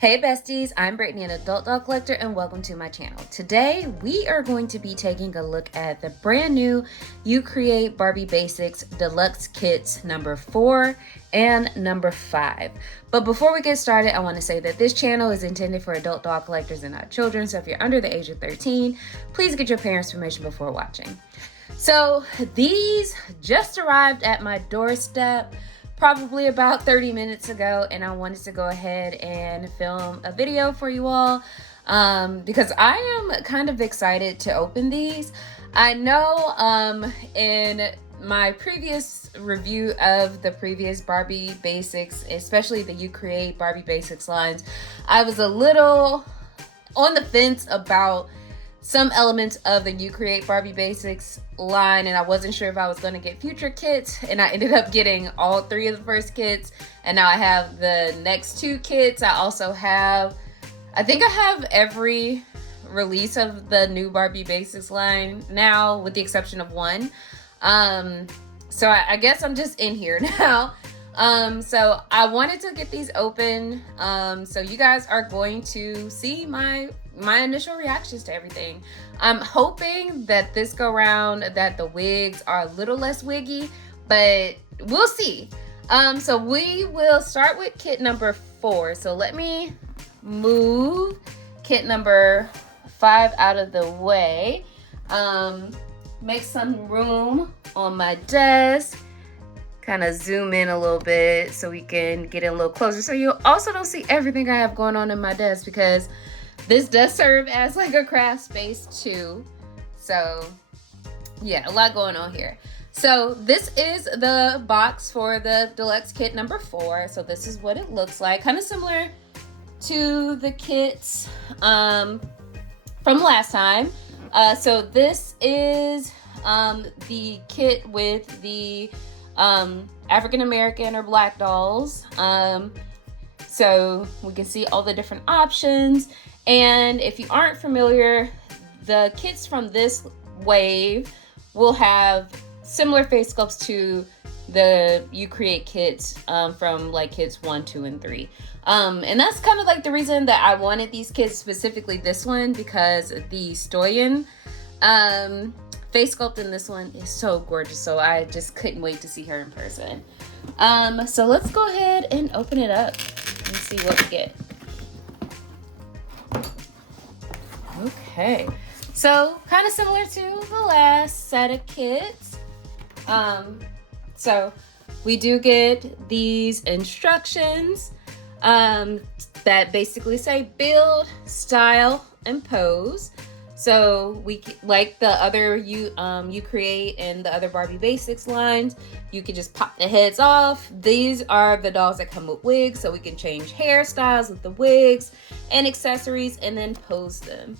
Hey besties, I'm Brittany, an adult doll collector, and welcome to my channel. Today, we are going to be taking a look at the brand new You Create Barbie Basics Deluxe Kits number 4 and number 5. But before we get started, I want to say that this channel is intended for adult doll collectors and not children, so if you're under the age of 13, please get your parents' permission before watching. So these just arrived at my doorstep probably about 30 minutes ago, and I wanted to go ahead and film a video for you all because I am kind of excited to open these. I know in my previous review of the previous Barbie Basics, especially the You Create Barbie Basics lines, I was a little on the fence about some elements of the You Create Barbie Basics line, and I wasn't sure if I was going to get future kits, and I ended up getting all 3 of the first kits, and now I have the next 2 kits. I also have, I think I have every release of the new Barbie Basics line now, with the exception of one. So I guess I'm just in here now. So I wanted to get these open, so you guys are going to see my initial reactions to everything. I'm hoping that this go round that the wigs are a little less wiggy, but we'll see. So we will start with kit number 4. So let me move kit number 5 out of the way. Make some room on my desk. Kind of zoom in a little bit so we can get in a little closer, so you also don't see everything I have going on in my desk, because this does serve as like a craft space too. So yeah, a lot going on here. So this is the box for the deluxe kit number 4. So this is what it looks like, kind of similar to the kits from last time. So this is the kit with the African American or black dolls. So we can see all the different options. And if you aren't familiar, the kits from this wave will have similar face sculpts to the You Create kits from like kits 1, 2, and 3. And that's kind of like the reason that I wanted these kits, specifically this one, because the Stoyan face sculpt in this one is so gorgeous, so I just couldn't wait to see her in person. So let's go ahead and open it up and see what we get. Okay, so kind of similar to the last set of kits. So we do get these instructions that basically say build, style, and pose. So we, like the other You Create and the other Barbie Basics lines, you can just pop the heads off. These are the dolls that come with wigs, so we can change hairstyles with the wigs and accessories and then pose them.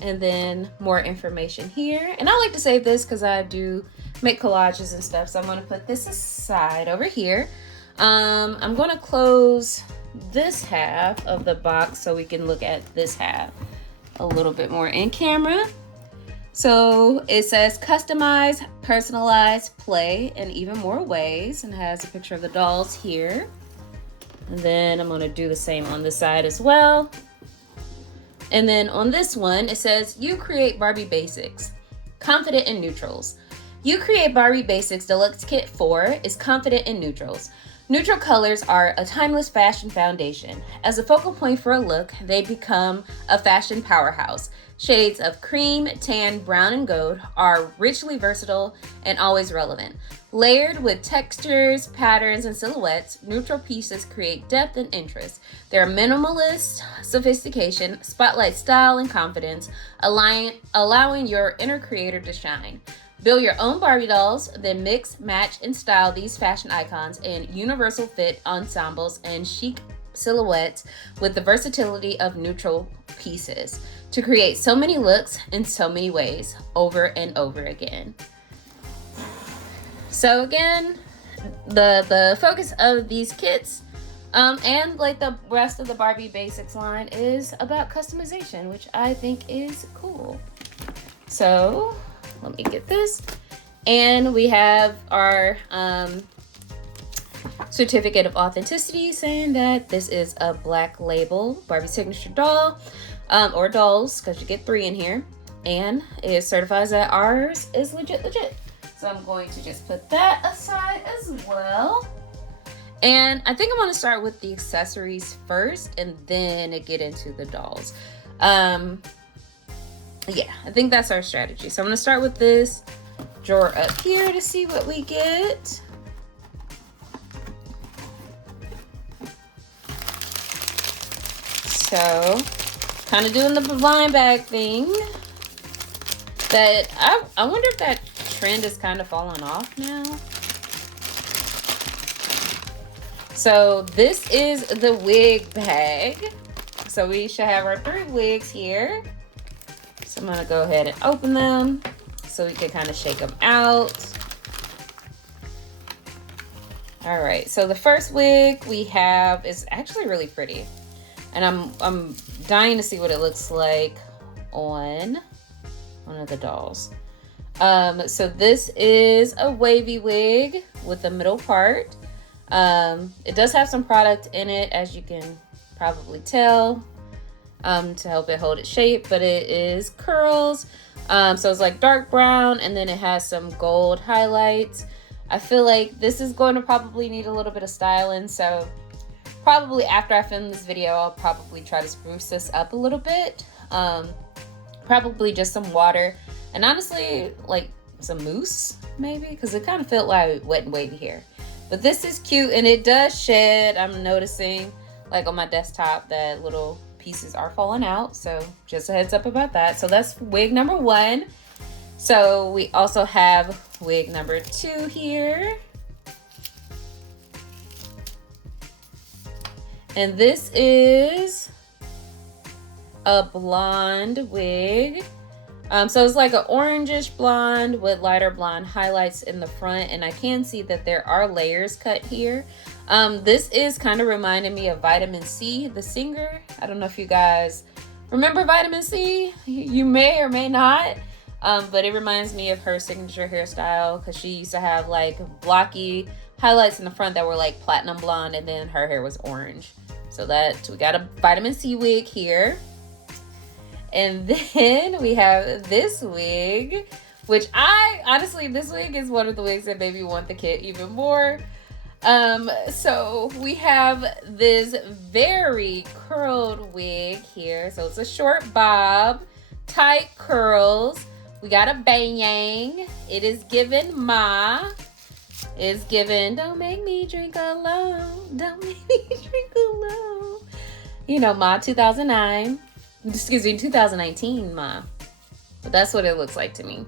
And then more information here. And I like to save this because I do make collages and stuff, so I'm gonna put this aside over here. I'm gonna close this half of the box so we can look at this half a little bit more in camera. So it says customize, personalize, play in even more ways, and has a picture of the dolls here. And then I'm gonna do the same on this side as well. And then on this one, it says You Create Barbie Basics, confident in neutrals. You Create Barbie Basics Deluxe Kit 4 is confident in neutrals. Neutral colors are a timeless fashion foundation. As a focal point for a look, they become a fashion powerhouse. Shades of cream, tan, brown, and gold are richly versatile and always relevant. Layered with textures, patterns, and silhouettes, neutral pieces create depth and interest. They're minimalist sophistication, spotlight style and confidence, allowing your inner creator to shine. Build your own Barbie dolls, then mix, match, and style these fashion icons in universal fit ensembles and chic silhouettes with the versatility of neutral pieces to create so many looks in so many ways over and over again. So again, the focus of these kits and like the rest of the Barbie Basics line is about customization, which I think is cool. So let me get this. And we have our certificate of authenticity saying that this is a black label Barbie signature doll, or dolls, because you get 3 in here, and it certifies that ours is legit. So I'm going to just put that aside as well. And I think I'm going to start with the accessories first and then get into the dolls. Yeah, I think that's our strategy. So I'm going to start with this drawer up here to see what we get. So, kind of doing the blind bag thing. That I wonder if that trend is kind of falling off now. So this is the wig bag. So we should have our 3 wigs here. So I'm gonna go ahead and open them so we can kind of shake them out. All right, so the first wig we have is actually really pretty. And I'm dying to see what it looks like on one of the dolls. So this is a wavy wig with the middle part. It does have some product in it, as you can probably tell, to help it hold its shape, but it is curls. So it's like dark brown, and then it has some gold highlights. I feel like this is going to probably need a little bit of styling, so probably after I film this video, I'll probably try to spruce this up a little bit. Probably just some water, and honestly, like some mousse, maybe, because it kind of felt like wet and wavy hair. But this is cute, and it does shed. I'm noticing, like on my desktop, that little pieces are falling out. So just a heads up about that. So that's wig number 1. So we also have wig number 2 here. And this is a blonde wig. So it's like an orangish blonde with lighter blonde highlights in the front, and I can see that there are layers cut here. This is kind of reminding me of Vitamin C, the singer. I don't know if you guys remember Vitamin C. You may or may not, but it reminds me of her signature hairstyle, because she used to have like blocky highlights in the front that were like platinum blonde, and then her hair was orange. So that we got a Vitamin C wig here. And then we have this wig, which honestly, this wig is one of the wigs that made me want the kit even more. So we have this very curled wig here. So it's a short bob, tight curls. We got a bang. It is given Ma. It's given, don't make me drink alone. Don't make me drink alone. You know, Ma 2009. Excuse me, 2019 Ma. But that's what it looks like to me.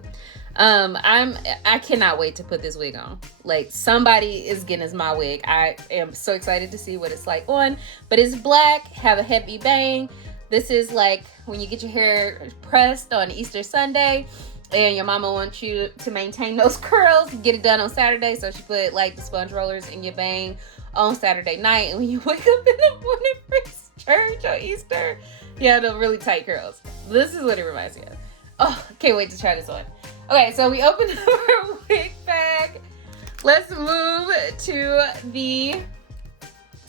I cannot wait to put this wig on. Like, somebody is getting this Ma wig. I am so excited to see what it's like on. But it's black, have a heavy bang. This is like when you get your hair pressed on Easter Sunday and your mama wants you to maintain those curls, get it done on Saturday. So she put like the sponge rollers in your bang on Saturday night. And when you wake up in the morning for church on Easter, you have the really tight curls. This is what it reminds me of. Oh, can't wait to try this on. Okay, so we opened our wig bag. Let's move to the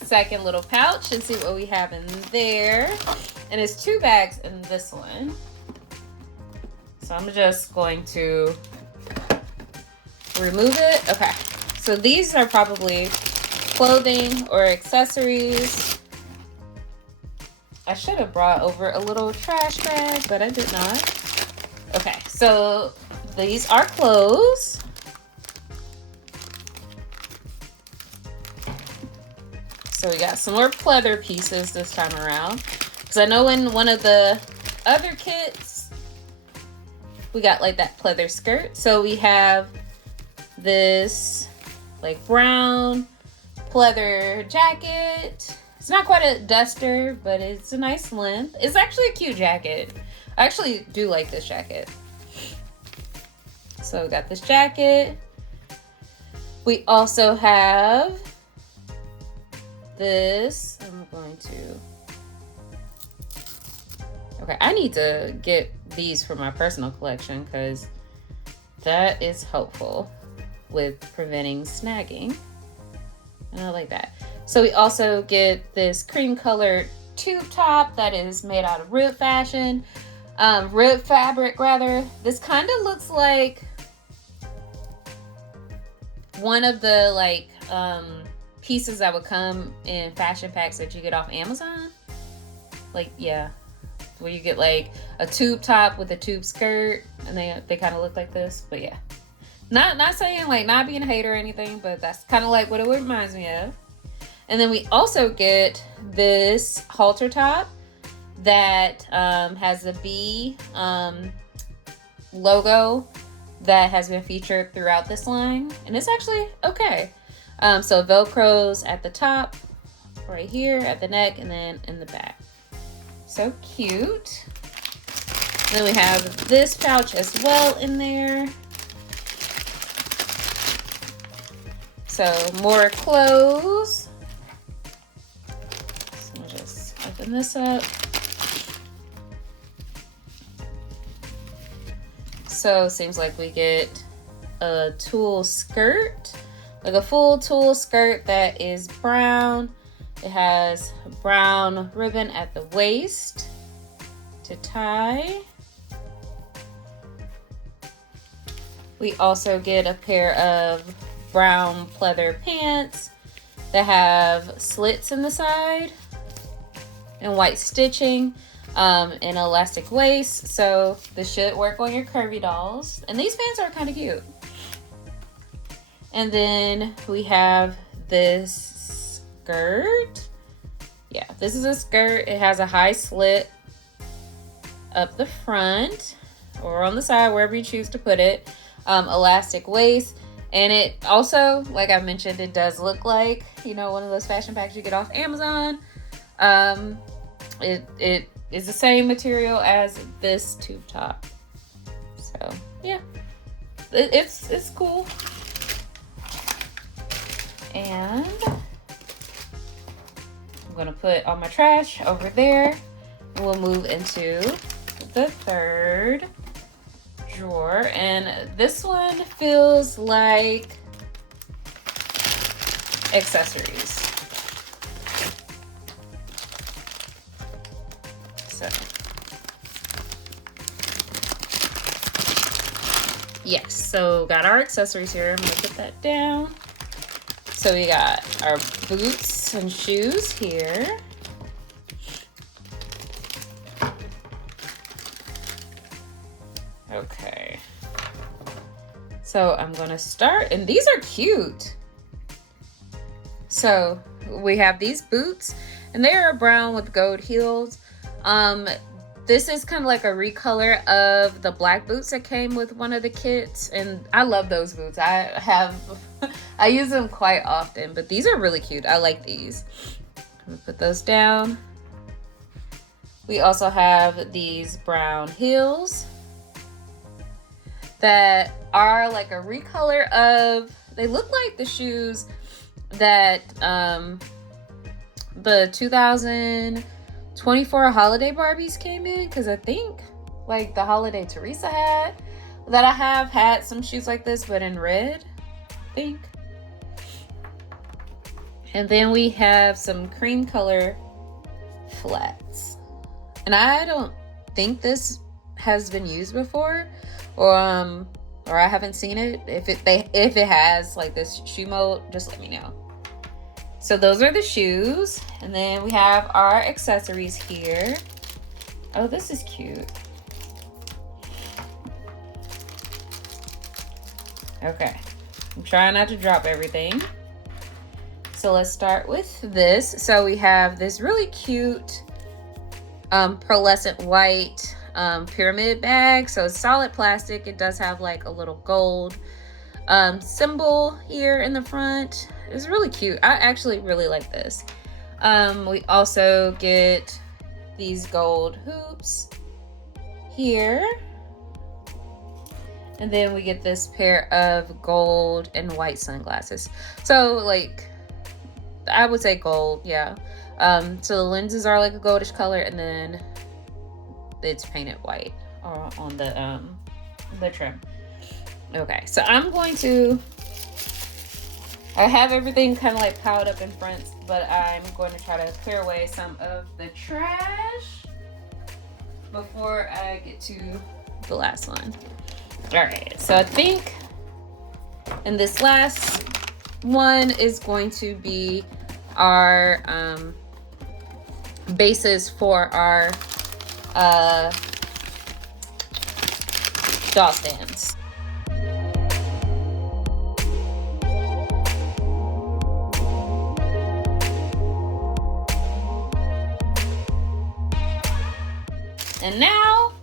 second little pouch and see what we have in there. And it's 2 bags in this one. So I'm just going to remove it. Okay, so these are probably clothing or accessories. I should have brought over a little trash bag, but I did not. Okay, so these are clothes. So we got some more pleather pieces this time around. Because I know in one of the other kits, we got like that pleather skirt. So we have this like brown pleather jacket. It's not quite a duster, but it's a nice length. It's actually a cute jacket. I actually do like this jacket. So we got this jacket. We also have this. I'm going to... Okay, I need to get these for my personal collection because that is helpful with preventing snagging. And I like that. So we also get this cream colored tube top that is made out of rib fabric rather. This kind of looks like one of the like pieces that would come in fashion packs that you get off Amazon. Like, yeah, where you get like a tube top with a tube skirt, and they kind of look like this. But yeah, not saying like not being a hater or anything, but that's kind of like what it reminds me of. And then we also get this halter top that has the B logo that has been featured throughout this line, and it's actually okay. So Velcros at the top, right here at the neck, and then in the back. So cute. Then we have this pouch as well in there. So more clothes. So I'll just open this up. So seems like we get a tulle skirt, like a full tulle skirt that is brown. It has a brown ribbon at the waist to tie. We also get a pair of brown pleather pants that have slits in the side and white stitching. An elastic waist, so this should work on your curvy dolls. And these pants are kind of cute. And then we have this skirt. Yeah, this is a skirt. It has a high slit up the front or on the side, wherever you choose to put it. Elastic waist. And it also, like I mentioned, it does look like, you know, one of those fashion packs you get off Amazon. It is the same material as this tube top. So yeah, it's cool. And I'm gonna put all my trash over there, and we'll move into the third drawer. And this one feels like accessories. So yes, so got our accessories here. I'm gonna put that down. So we got our boots and shoes here. Okay. So I'm gonna start, and these are cute. So we have these boots, and they are brown with gold heels. This is kind of like a recolor of the black boots that came with one of the kits, and I love those boots. I use them quite often, but these are really cute. I like these. I'm gonna put those down. We also have these brown heels that are like a recolor of, they look like the shoes that the 2024 holiday Barbies came in, because I think like the holiday Teresa had, that I have had some shoes like this but in red, I think. And then we have some cream color flats, and I don't think this has been used before, or I haven't seen it. If it has like this shoe mode, just let me know. So those are the shoes, and then we have our accessories here. Oh, this is cute. Okay, I'm trying not to drop everything. So let's start with this. So we have this really cute pearlescent white pyramid bag. So it's solid plastic. It does have like a little gold symbol here in the front. It's really cute. I actually really like this. We also get these gold hoops here. And then we get this pair of gold and white sunglasses. So like, I would say gold, yeah. So the lenses are like a goldish color, and then it's painted white on the trim. Okay, so I'm going to I have everything kind of like piled up in front, but I'm going to try to clear away some of the trash before I get to the last one. All right, so I think in this last one is going to be our bases for our doll stands. And now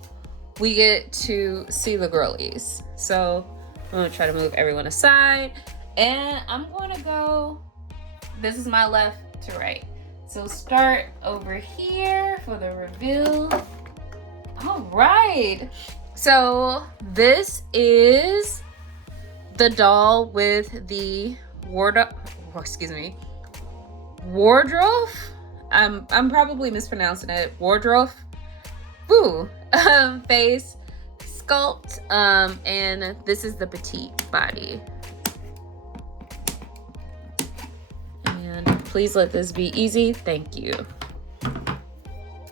we get to see the girlies. So I'm gonna try to move everyone aside, and I'm gonna go, this is my left to right. So start over here for the reveal. All right. So this is the doll with the wardrobe. I'm probably mispronouncing it. Wardrobe. Woo. Face sculpt. And this is the petite body. And please let this be easy. Thank you.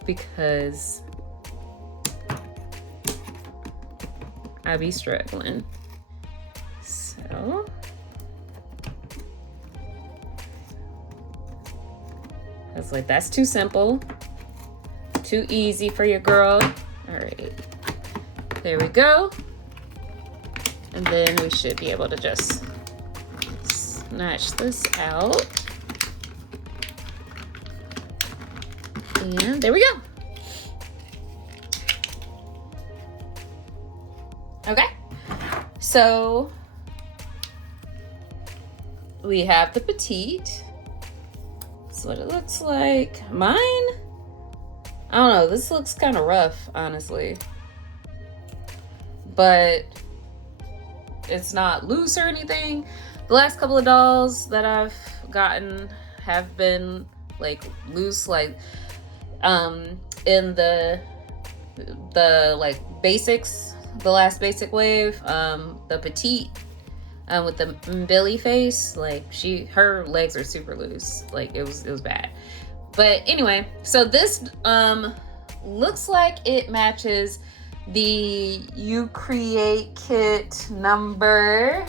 Because I be struggling. So I was like, that's too simple, too easy for your girl. All right, there we go. And then we should be able to just snatch this out. And there we go. Okay, so we have the petite. That's what it looks like. Mine, I don't know, this looks kind of rough, honestly. But it's not loose or anything. The last couple of dolls that I've gotten have been like loose, like in the like basics, the last basic wave, the petite with the Billy face, like her legs are super loose, like it was bad. But anyway, so this looks like it matches the You Create kit number,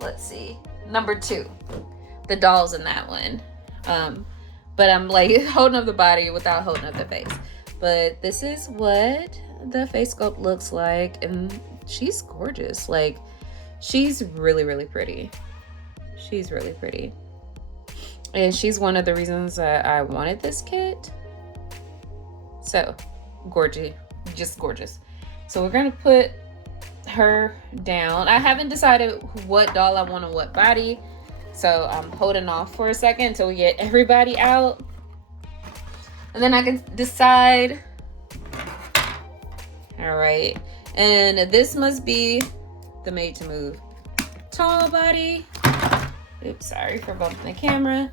let's see, number 2, the dolls in that one. But I'm like holding up the body without holding up the face. But this is what the face sculpt looks like, and she's gorgeous. Like, she's really, really pretty. She's really pretty. And she's one of the reasons that I wanted this kit. So, gorgeous. Just gorgeous. So we're gonna put her down. I haven't decided what doll I want on what body. So I'm holding off for a second until we get everybody out. And then I can decide. All right. And this must be the Made to Move tall body. Oops, sorry for bumping the camera.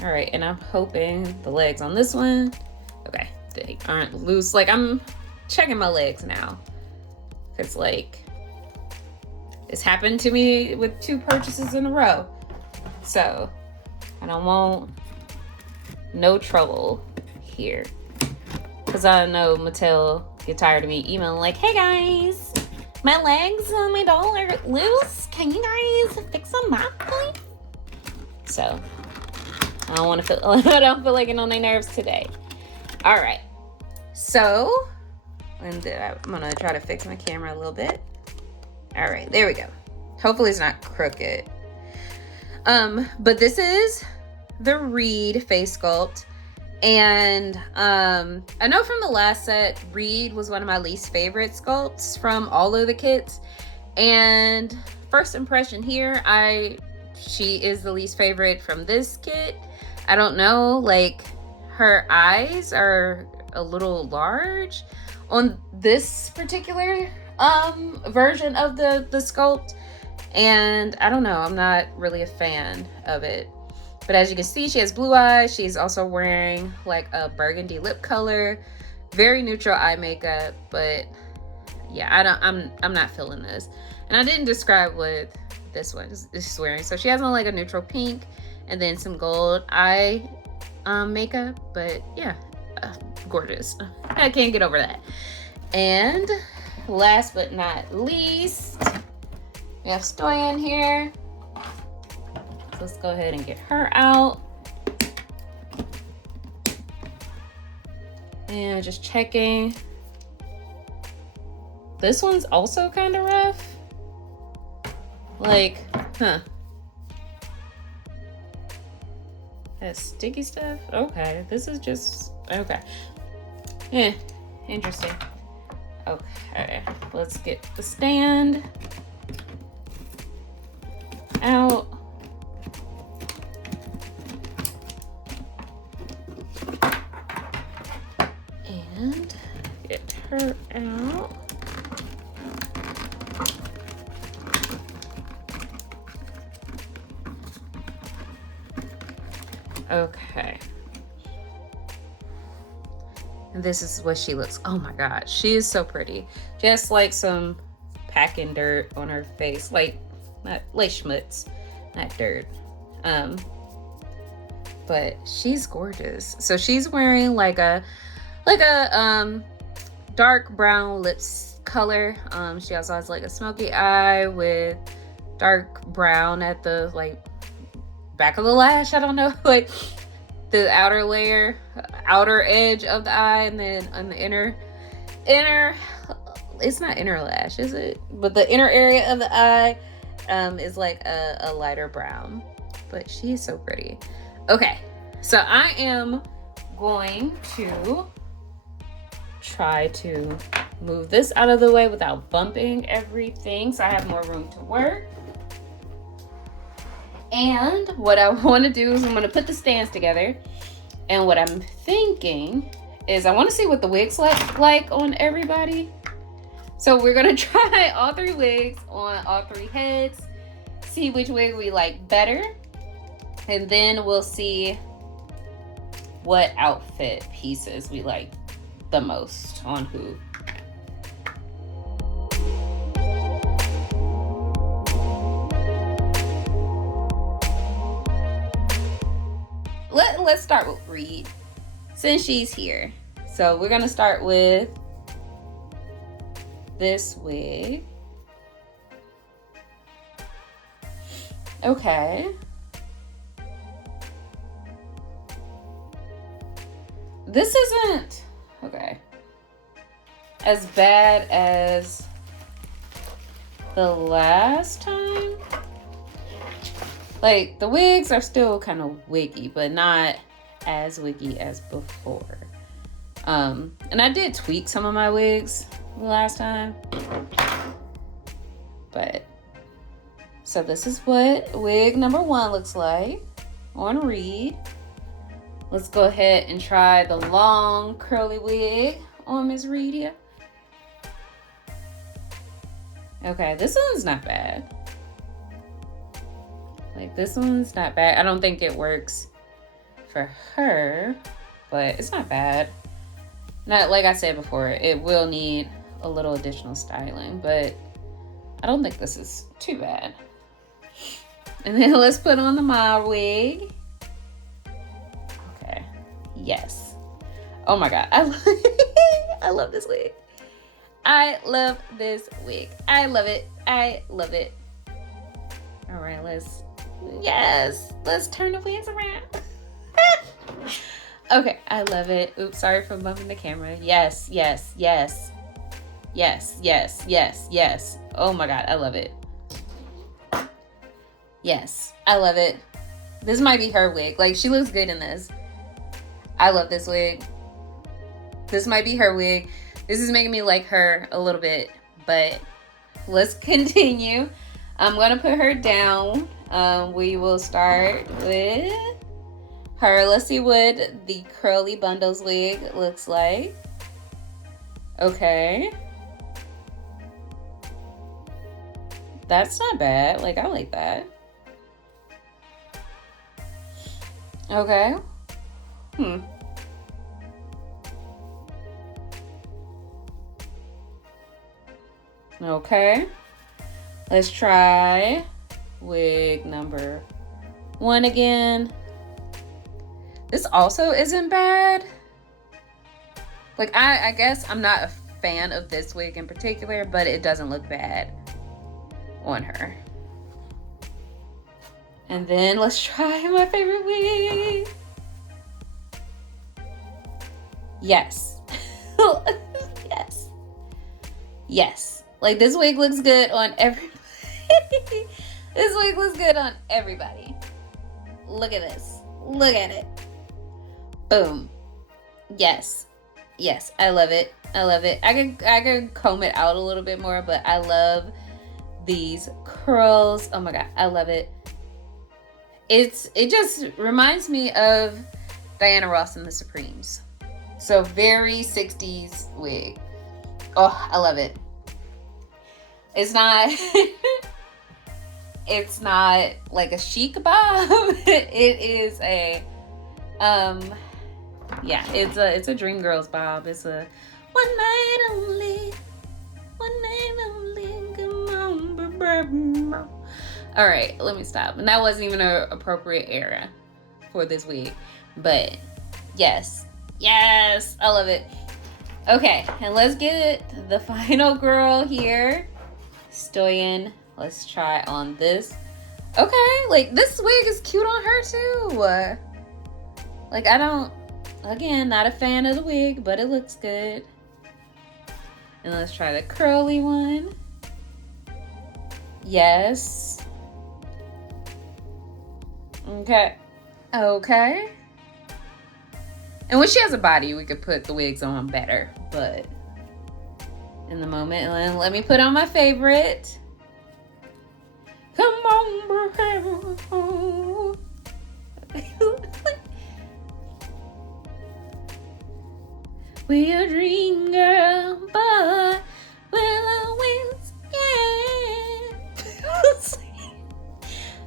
All right, and I'm hoping the legs on this one, okay, they aren't loose. Like, I'm checking my legs now. It's like, it's happened to me with 2 purchases in a row. So I don't want no trouble here. Because I know Mattel get tired of me emailing like, hey guys, my legs on my doll are loose. Can you guys fix them up, please? So I don't feel like it on my nerves today. All right. So, and I'm gonna try to fix my camera a little bit. All right, there we go. Hopefully it's not crooked. But this is the Reed face sculpt. And I know from the last set, Reed was one of my least favorite sculpts from all of the kits. And first impression here, she is the least favorite from this kit. I don't know, like her eyes are a little large on this particular version of the sculpt. And I don't know, I'm not really a fan of it. But as you can see, she has blue eyes. She's also wearing like a burgundy lip color, very neutral eye makeup. But yeah, I'm not feeling this. And I didn't describe what this one is wearing. So she has on like a neutral pink and then some gold eye makeup. But yeah, gorgeous. I can't get over that. And last but not least, we have Stoyan here. So let's go ahead and get her out. And just checking. This one's also kind of rough. Like, huh. That sticky stuff? Okay, this is just, okay. Yeah, interesting. Okay, let's get the stand out. And get her out. Okay. And this is what she looks. Oh my God, she is so pretty. Just like some packing dirt on her face, like not like schmutz, not dirt. But she's gorgeous. So she's wearing like a dark brown lips color. She also has like a smoky eye with dark brown at the like back of the lash. I don't know, like the outer layer, outer edge of the eye, and then on the inner, it's not inner lash, is it? But the inner area of the eye is like a lighter brown. But she's so pretty. Okay, so I am going to try to move this out of the way without bumping everything so I have more room to work. And what I want to do is I'm going to put the stands together. And what I'm thinking is I want to see what the wigs like on everybody. So we're going to try all 3 wigs on all 3 heads. See which wig we like better. And then we'll see what outfit pieces we like the most on who. Let's start with Reed since she's here. So we're gonna start with this wig. Okay. This isn't okay as bad as the last time. Like, the wigs are still kind of wiggy, but not as wiggy as before. And I did tweak some of my wigs the last time. But, so this is what wig number 1 looks like on Reed. Let's go ahead and try the long curly wig on Miss Reed. Okay, this one's not bad. Like, this one's not bad. I don't think it works for her, but it's not bad. Not like I said before, it will need a little additional styling, but I don't think this is too bad. And then let's put on the mild wig. Okay, yes. Oh my God, I love this wig. I love this wig. I love it. I love it. All right, let's turn the wigs around. Okay, I love it. Oops, sorry for bumping the camera. Yes, yes, yes. Yes, yes, yes, yes. Oh my God, I love it. Yes, I love it. This might be her wig. Like, she looks good in this. I love this wig. This might be her wig. This is making me like her a little bit, but let's continue. I'm gonna put her down. We will start with her. Let's see what the curly bundles wig looks like. Okay. That's not bad. Like, I like that. Okay. Okay. Let's try wig number 1 again. This also isn't bad. Like, I guess I'm not a fan of this wig in particular, but it doesn't look bad on her. And then let's try my favorite wig. Yes. Yes. Yes. Like, this wig looks good on everybody. This wig looks good on everybody. Look at this. Look at it. Boom. Yes. Yes. I love it. I love it. I could comb it out a little bit more, but I love these curls. Oh my God. I love it. It just reminds me of Diana Ross and the Supremes. So very 60s wig. Oh, I love it. It's not it's not like a chic bob. It is a yeah, it's a Dreamgirls bob. It's a one night only. Come on. All right, let me stop. And that wasn't even an appropriate era for this wig. But yes. Yes, I love it. Okay, and let's get the final girl here. Stoyan. Let's try on this. Okay, like this wig is cute on her too. Like, I don't, again, not a fan of the wig, but it looks good. And let's try the curly one. Yes. Okay. Okay. And when she has a body, we could put the wigs on better. But in the moment, let me put on my favorite. Come on, bro. We a dream girl, but we'll always get.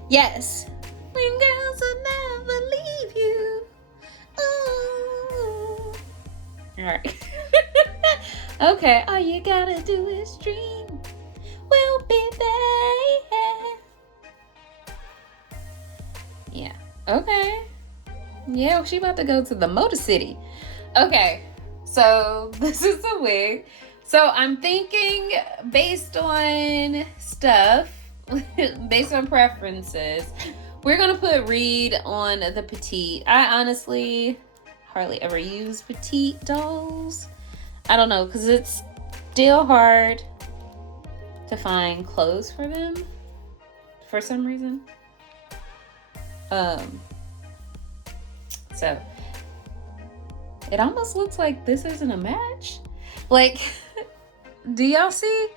Yes. When girls will never leave you. Ooh. All right. Okay, all you gotta do is dream. We'll be there. Yeah. Okay. Yeah, she about to go to the Motor City. Okay. So this is the wig. So I'm thinking based on stuff, based on preferences, we're gonna put Reed on the petite. I honestly hardly ever use petite dolls. I don't know, because it's still hard to find clothes for them for some reason. So it almost looks like this isn't a match. Like, do y'all see?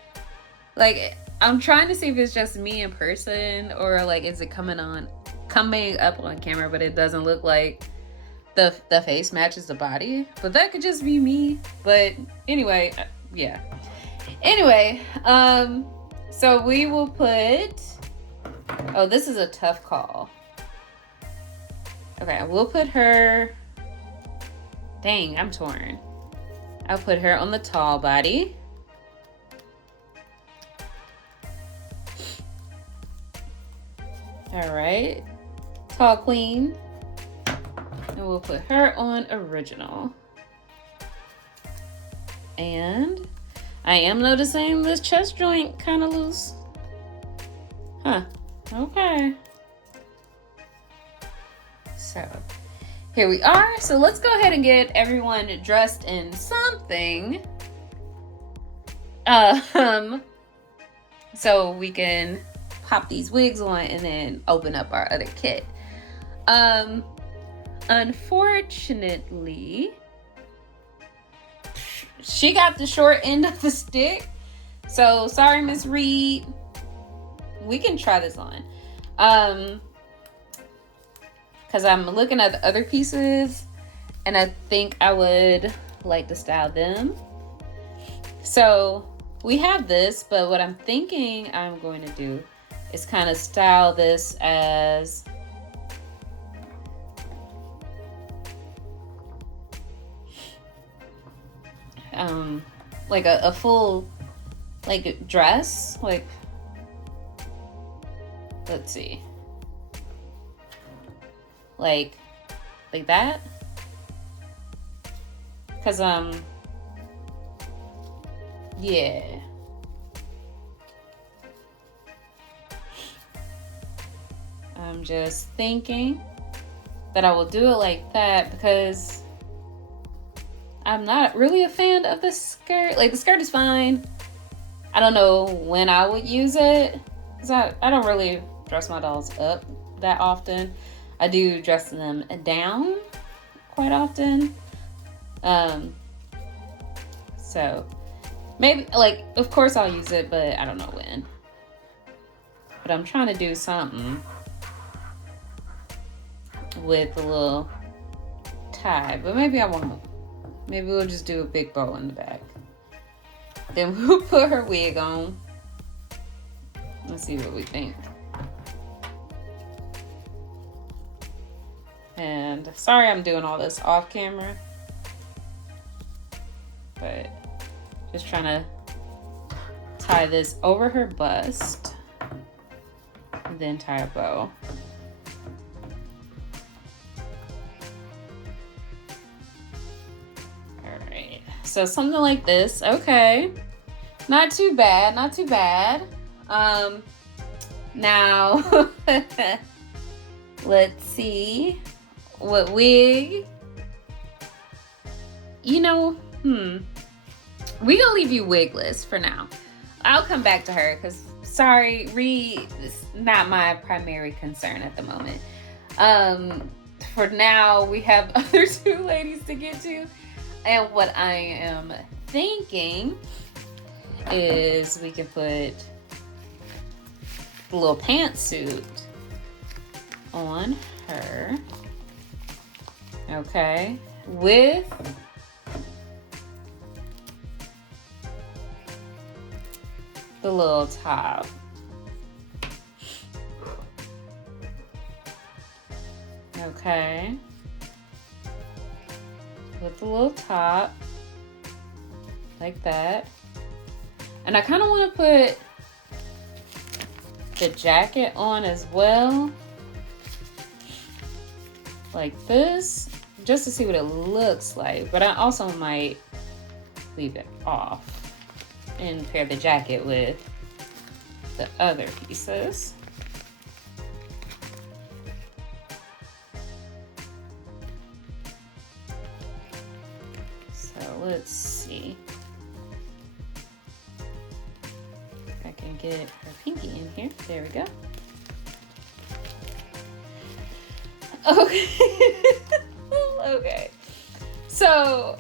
Like, I'm trying to see if it's just me in person or like is it coming up on camera, but it doesn't look like the face matches the body. But that could just be me. But anyway, yeah. Anyway, so we will put, oh, this is a tough call. Okay, we'll put her, dang, I'm torn. I'll put her on the tall body. All right, tall queen. And we'll put her on original. And I am noticing this chest joint kind of loose. Huh, okay. So here we are. So let's go ahead and get everyone dressed in something. So we can pop these wigs on and then open up our other kit. Unfortunately, she got the short end of the stick. So sorry, Miss Reed. We can try this on. Because I'm looking at the other pieces and I think I would like to style them. So we have this, but what I'm thinking I'm going to do is kind of style this as like a full like dress, like let's see. Like that. Cause yeah. I'm just thinking that I will do it like that because I'm not really a fan of the skirt. Like, the skirt is fine. I don't know when I would use it because I don't really dress my dolls up that often. I do dress them down quite often. So maybe, like, of course I'll use it, but I don't know when. But I'm trying to do something with a little tie, but maybe I won't. Maybe we'll just do a big bow in the back. Then we'll put her wig on. Let's see what we think. And sorry I'm doing all this off camera, but just trying to tie this over her bust and then tie a bow. So something like this. Okay. Not too bad. Not too bad. Now, let's see. What wig? You know, we gonna leave you wigless for now. I'll come back to her because, sorry, Reed is not my primary concern at the moment. For now, we have other two ladies to get to. And what I am thinking is we can put the little pantsuit on her. Okay. With the little top. Okay. With the little top, like that. And I kind of want to put the jacket on as well, like this, just to see what it looks like. But I also might leave it off and pair the jacket with the other pieces. Let's see if I can get her pinky in here. There we go. Okay. Okay. So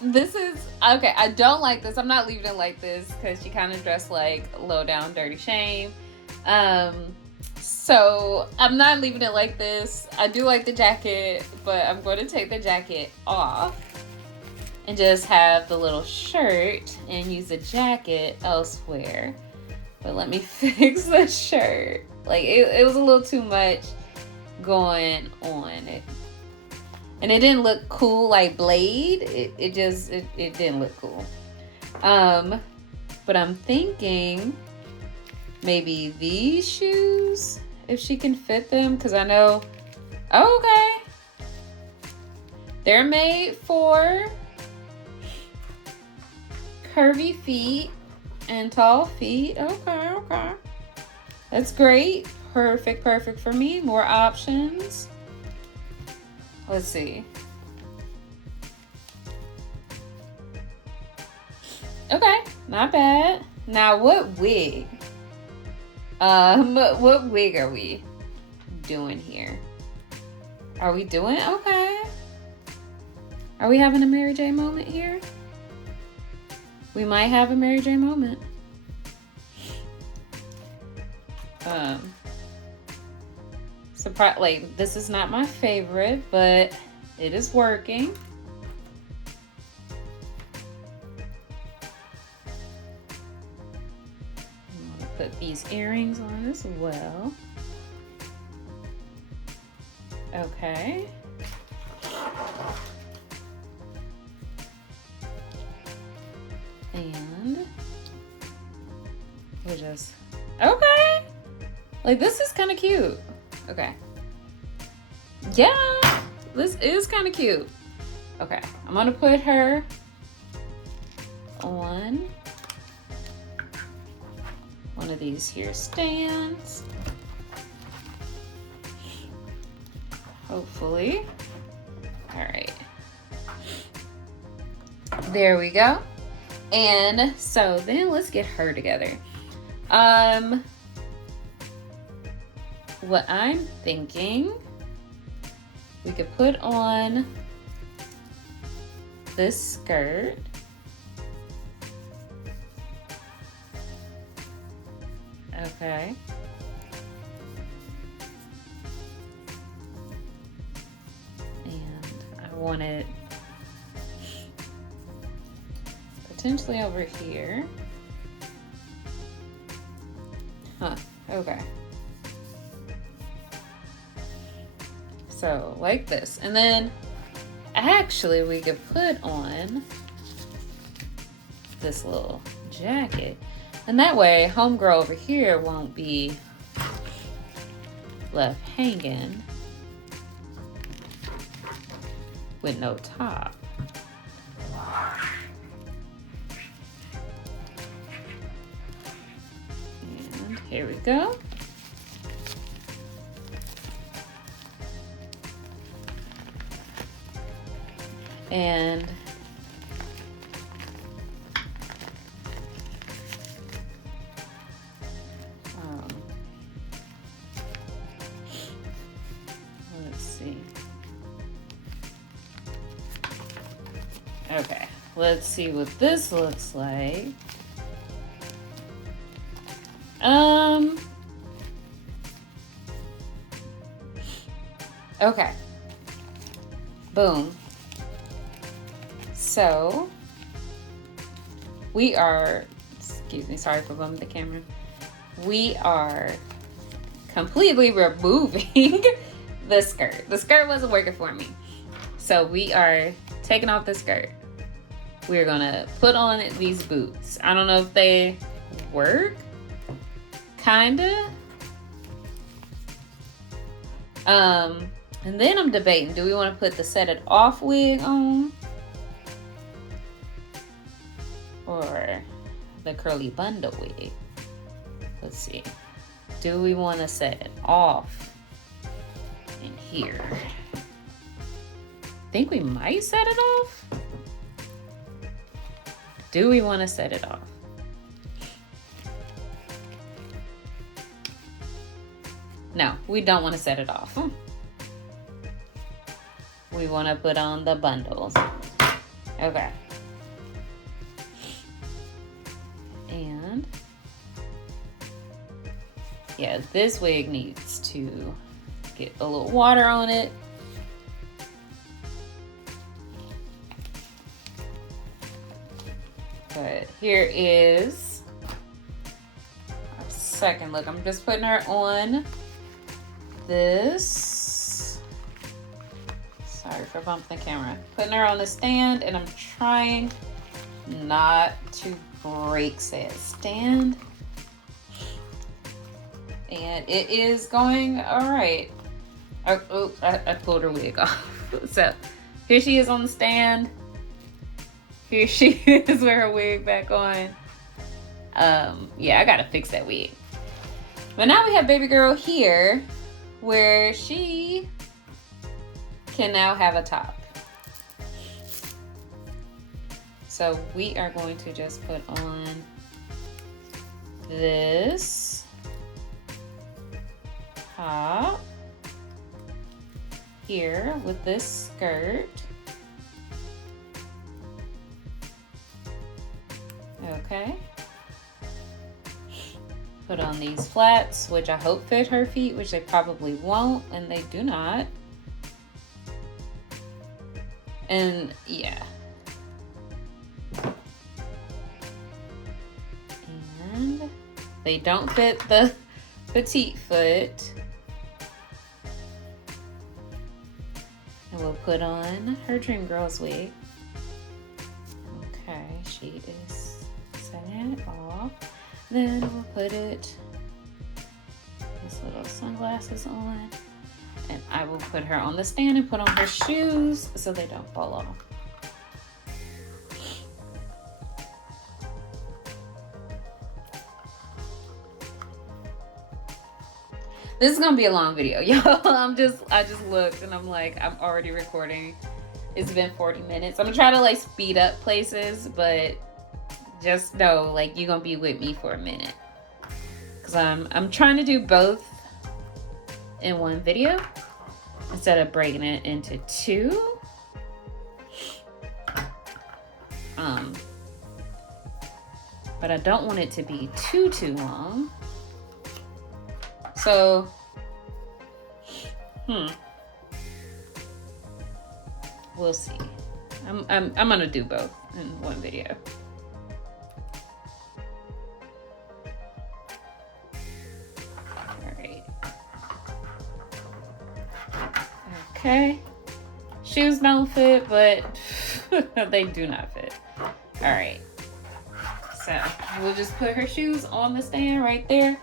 this is, okay, I don't like this. I'm not leaving it like this because she kind of dressed like low down dirty shame. So I'm not leaving it like this. I do like the jacket, but I'm going to take the jacket off and just have the little shirt and use the jacket elsewhere. But let me fix the shirt. Like, it was a little too much going on. And it didn't look cool like Blade. It didn't look cool. But I'm thinking maybe these shoes, if she can fit them, because I know, okay, they're made for curvy feet and tall feet. Okay. That's great. Perfect for me. More options. Let's see. Okay, not bad. Now, what wig? What wig are we doing here? Are we doing okay? Are we having a Mary J moment here? We might have a Mary J moment. Surprise! Like, this is not my favorite, but it is working. I'm gonna put these earrings on as well. Okay. And we'll just, okay. Like, this is kind of cute. Okay. Yeah, this is kind of cute. Okay, I'm gonna put her on one of these here stands. Hopefully. All right. There we go. And so then let's get her together. What I'm thinking, we could put on this skirt. Okay. And I want it potentially over here. Huh, okay. So like this. And then actually we could put on this little jacket. And that way homegirl over here won't be left hanging with no top. And here we go. And let's see. Okay, let's see what this looks like. Okay. Boom. So we are, excuse me, sorry for bumping the camera. We are completely removing the skirt. The skirt wasn't working for me. So we are taking off the skirt. We're gonna put on these boots. I don't know if they work, kinda. And then I'm debating, do we wanna put the set it off wig on? Or the curly bundle wig? Let's see. Do we want to set it off in here? I think we might set it off. Do we want to set it off? No, we don't want to set it off. We want to put on the bundles. Okay. And yeah, this wig needs to get a little water on it. But here is our second look. I'm just putting her on this. Sorry for bumping the camera. Putting her on the stand, and I'm trying not to break said stand. And it is going all right. Oh, I pulled her wig off. So here she is on the stand. Here she is with her wig back on. Yeah, I gotta fix that wig. But now we have baby girl here, where she can now have a top. So we are going to just put on this top here with this skirt. Okay. Put on these flats, which I hope fit her feet, which they probably won't, and they do not. And yeah. And they don't fit the petite foot. And we'll put on her dream girl's wig. Okay, she is setting it off. Then we'll put it this sunglasses on. And I will put her on the stand and put on her shoes so they don't fall off. This is gonna be a long video, y'all. I just looked and I'm like, I'm already recording. It's been 40 minutes. I'm gonna try to like speed up places, but just know like you're gonna be with me for a minute. Cause I'm trying to do both in one video instead of breaking it into two. But I don't want it to be too long. So, we'll see. I'm gonna do both in one video. All right. Okay. Shoes don't fit, but they do not fit. All right. So we'll just put her shoes on the stand right there.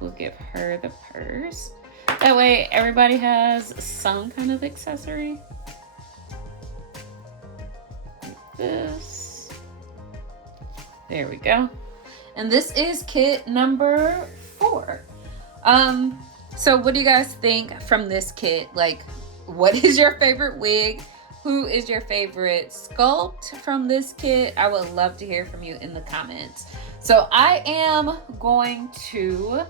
We'll give her the purse. That way everybody has some kind of accessory. Like this. There we go. And this is kit number 4. So what do you guys think from this kit? Like, what is your favorite wig? Who is your favorite sculpt from this kit? I would love to hear from you in the comments. So I am going to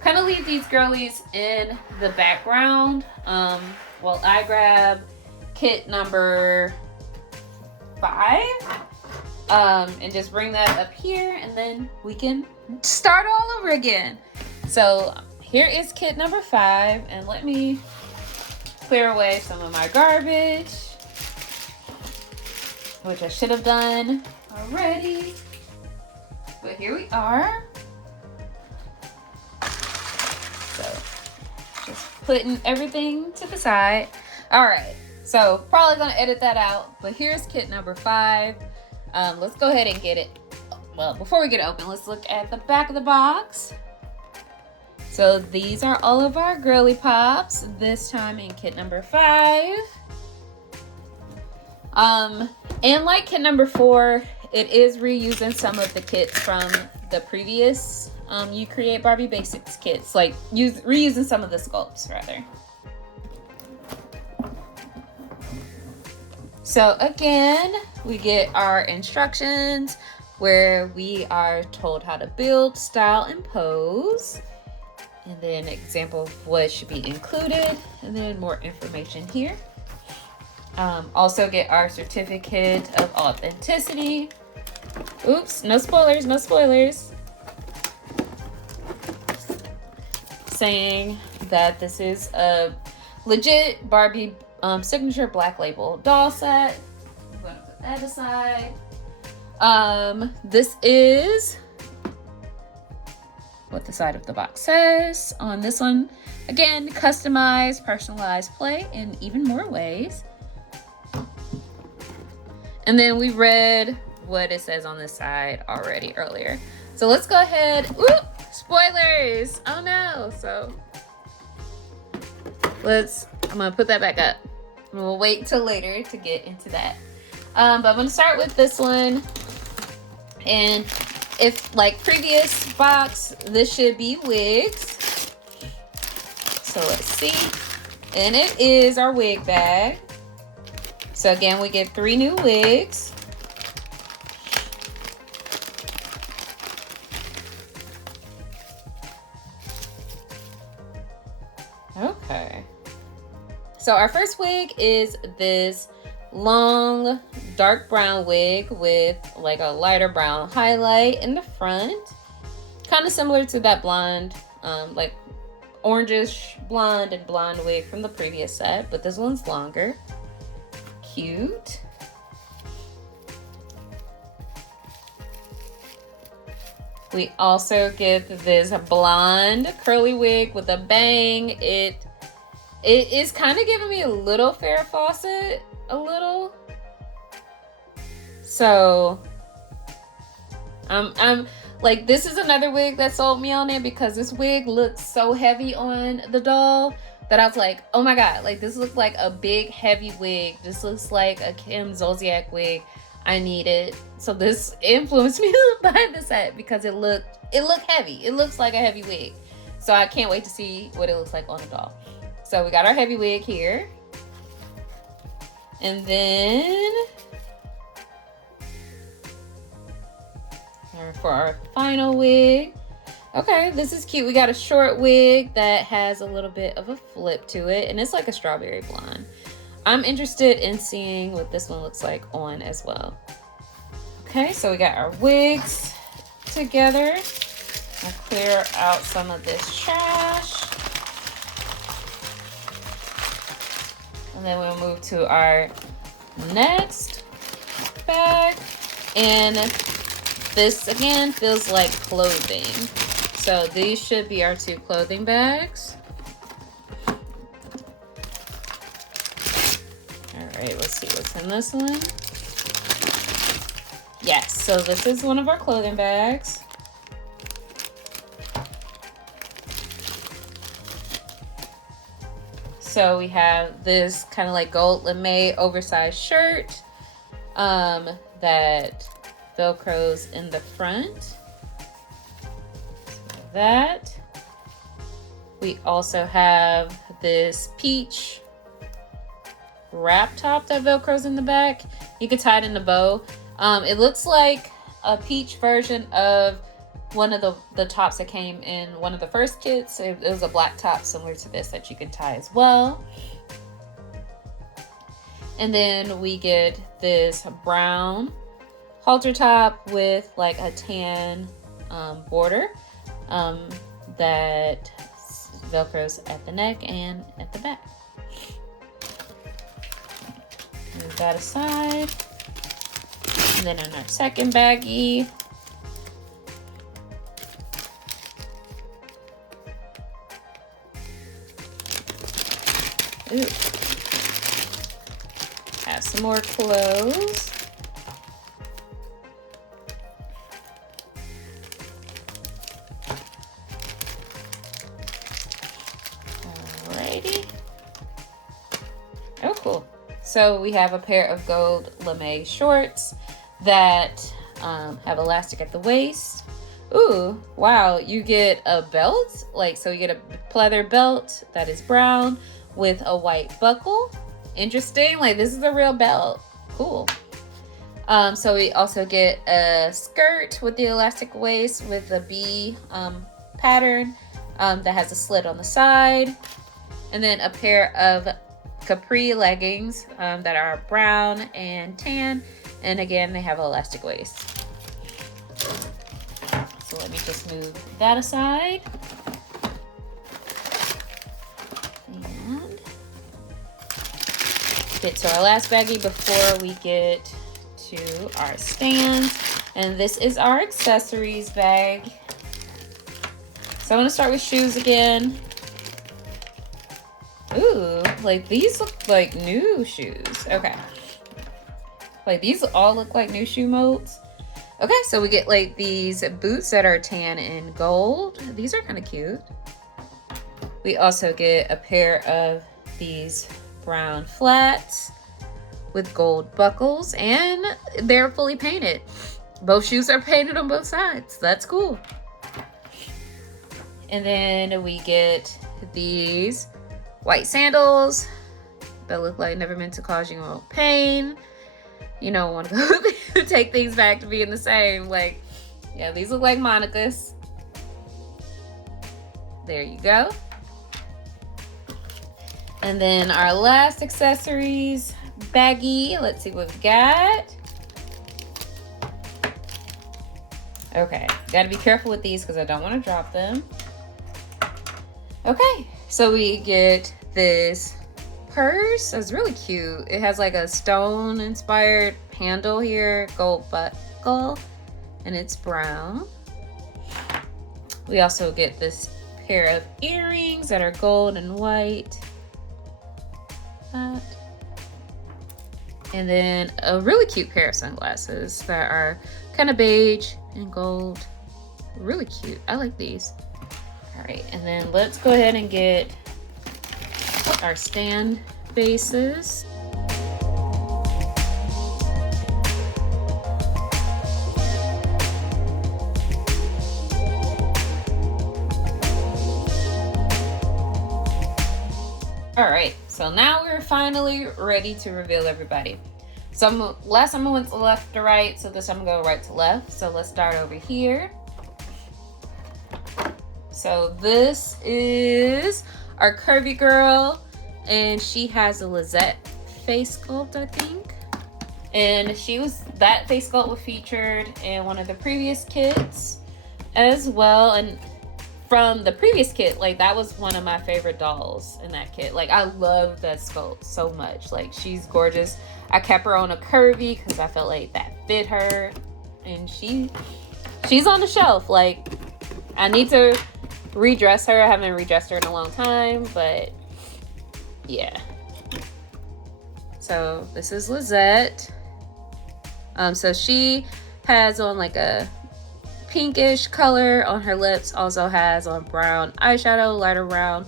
kind of leave these girlies in the background while I grab kit number 5 and just bring that up here, and then we can start all over again. So here is kit number 5, and let me clear away some of my garbage, which I should have done already, but here we are. So just putting everything to the side. All right, so probably gonna edit that out, but here's kit number 5. Let's go ahead and get it. Well, before we get it open, let's look at the back of the box. So these are all of our girly pops, this time in kit number 5. And like kit number 4, it is reusing some of the kits from the previous You Create Barbie Basics kits, like reusing some of the sculpts rather. So again, we get our instructions where we are told how to build, style, and pose. And then an example of what should be included, and then more information here. Also get our certificate of authenticity. Oops, no spoilers, no spoilers. Saying that this is a legit Barbie signature black label doll set. I'm gonna put that aside. This is what the side of the box says on this one. Again, customized, personalized play in even more ways. And then we read what it says on this side already earlier. So let's go ahead. Ooh, spoilers! Oh no! So I'm gonna put that back up. We'll wait till later to get into that. But I'm gonna start with this one. And if like previous box, this should be wigs. So let's see. And it is our wig bag. So again, we get 3 new wigs. Okay. So our first wig is this long dark brown wig with like a lighter brown highlight in the front. Kind of similar to that blonde, like orangish blonde and blonde wig from the previous set, but this one's longer. Cute. We also get this blonde curly wig with a bang. It is kind of giving me a little Farrah Fawcett, a little. So I'm Like, this is another wig that sold me on it because this wig looks so heavy on the doll that I was like, oh my God, like this looks like a big heavy wig. This looks like a Kim Zolciak wig. I need it. So this influenced me to buy the set because it looked heavy. It looks like a heavy wig. So I can't wait to see what it looks like on the doll. So we got our heavy wig here. And then for our final wig. Okay, this is cute. We got a short wig that has a little bit of a flip to it, and it's like a strawberry blonde. I'm interested in seeing what this one looks like on as well. Okay, so we got our wigs together. I'll clear out some of this trash. And then we'll move to our next bag. And this again feels like clothing. So these should be our 2 clothing bags. All right, let's see what's in this one. Yes, so this is one of our clothing bags. So we have this kind of like gold lame oversized shirt that velcros in the front. That. We also have this peach wrap top that velcros in the back. You could tie it in a bow. It looks like a peach version of one of the tops that came in one of the first kits. It was a black top similar to this that you can tie as well. And then we get this brown halter top with like a tan border that velcros at the neck and at the back. Move that aside. And then on our second baggie, ooh, have some more clothes. Alrighty. Oh, cool. So we have a pair of gold lame shorts that have elastic at the waist. Ooh, wow, you get a belt. So you get a pleather belt that is brown with a white buckle. Interesting, like this is a real belt. Cool. So we also get a skirt with the elastic waist with a B pattern that has a slit on the side. And then a pair of capri leggings that are brown and tan. And again, they have an elastic waist. So let me just move that aside. And get to our last baggie before we get to our stands. And this is our accessories bag. So I'm gonna start with shoes again. Ooh, like these look like new shoes. Okay. Like these all look like new shoe molds. Okay, so we get like these boots that are tan and gold. These are kind of cute. We also get a pair of these brown flats with gold buckles, and they're fully painted. Both shoes are painted on both sides. That's cool. And then we get these white sandals that look like never meant to cause you no pain. You know, want to go take things back to being the same. Like, yeah, these look like Monica's. There you go. And then our last accessories baggie. Let's see what we've got. Okay, gotta be careful with these because I don't want to drop them. Okay, so we get this purse. It's really cute. It has like a stone inspired handle here, gold buckle, and it's brown. We also get this pair of earrings that are gold and white. And then a really cute pair of sunglasses that are kind of beige and gold. really cute. I like these. All right, and then let's go ahead and get our stand bases. All right, so now we're finally ready to reveal everybody. So last time I went to left to right, so this time I'm gonna go right to left. So let's start over here. So this is our curvy girl, and she has a Lizette face sculpt, I think. And that face sculpt was featured in one of the previous kits as well. And from the previous kit, like, that was one of my favorite dolls in that kit. Like, I love that sculpt so much. Like, she's gorgeous. I kept her on a curvy because I felt like that fit her, and she's on the shelf. Like, I need to redress her. I haven't redressed her in a long time, but yeah. So this is Lizette. So she has on like a pinkish color on her lips, also has on brown eyeshadow, lighter brown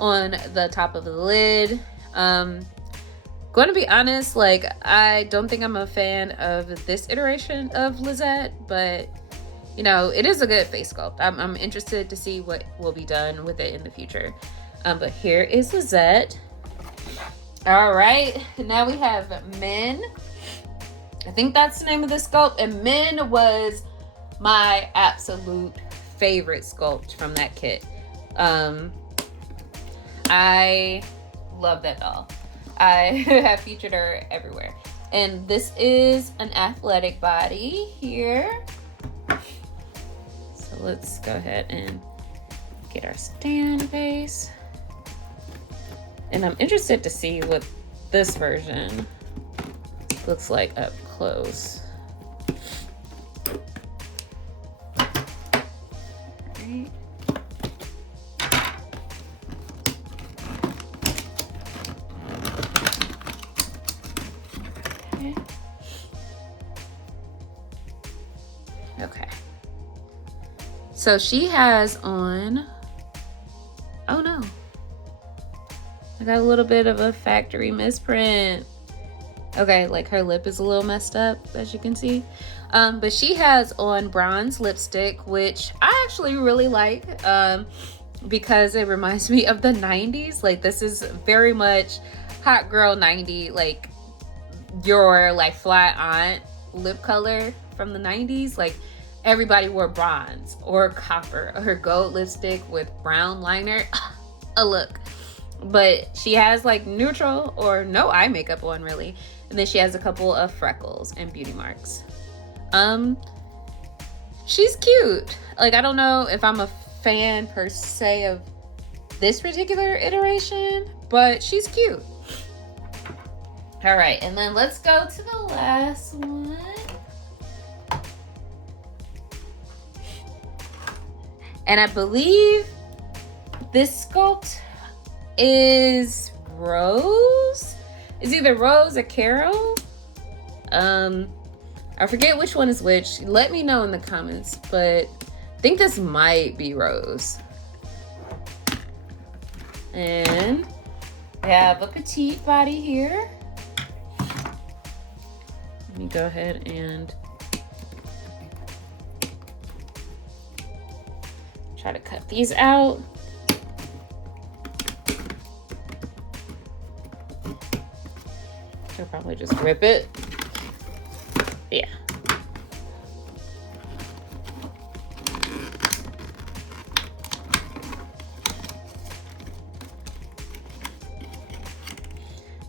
on the top of the lid. Going to be honest, like, I don't think I'm a fan of this iteration of Lizette, but you know, it is a good face sculpt. I'm interested to see what will be done with it in the future. But here is Lizette. All right, now we have Men. I think that's the name of the sculpt, and Men was my absolute favorite sculpt from that kit. I love that doll. I have featured her everywhere. And this is an athletic body here. So let's go ahead and get our stand base. And I'm interested to see what this version looks like up close. Right. Okay. So she has on, oh no, I got a little bit of a factory misprint. Okay, like her lip is a little messed up, as you can see. But she has on bronze lipstick, which I actually really like, because it reminds me of the 90s. Like, this is very much hot girl 90, like your like flat aunt lip color from the 90s. Like, everybody wore bronze or copper or gold lipstick with brown liner. A look. But she has like neutral or no eye makeup on, really. And then she has a couple of freckles and beauty marks. She's cute. Like, I don't know if I'm a fan per se of this particular iteration, but she's cute. All right, and then let's go to the last one. And I believe this sculpt is Rose. It's either Rose or Carol. I forget which one is which. Let me know in the comments, but I think this might be Rose. And we have a petite body here. Let me go ahead and try to cut these out. I'll probably just rip it. Yeah.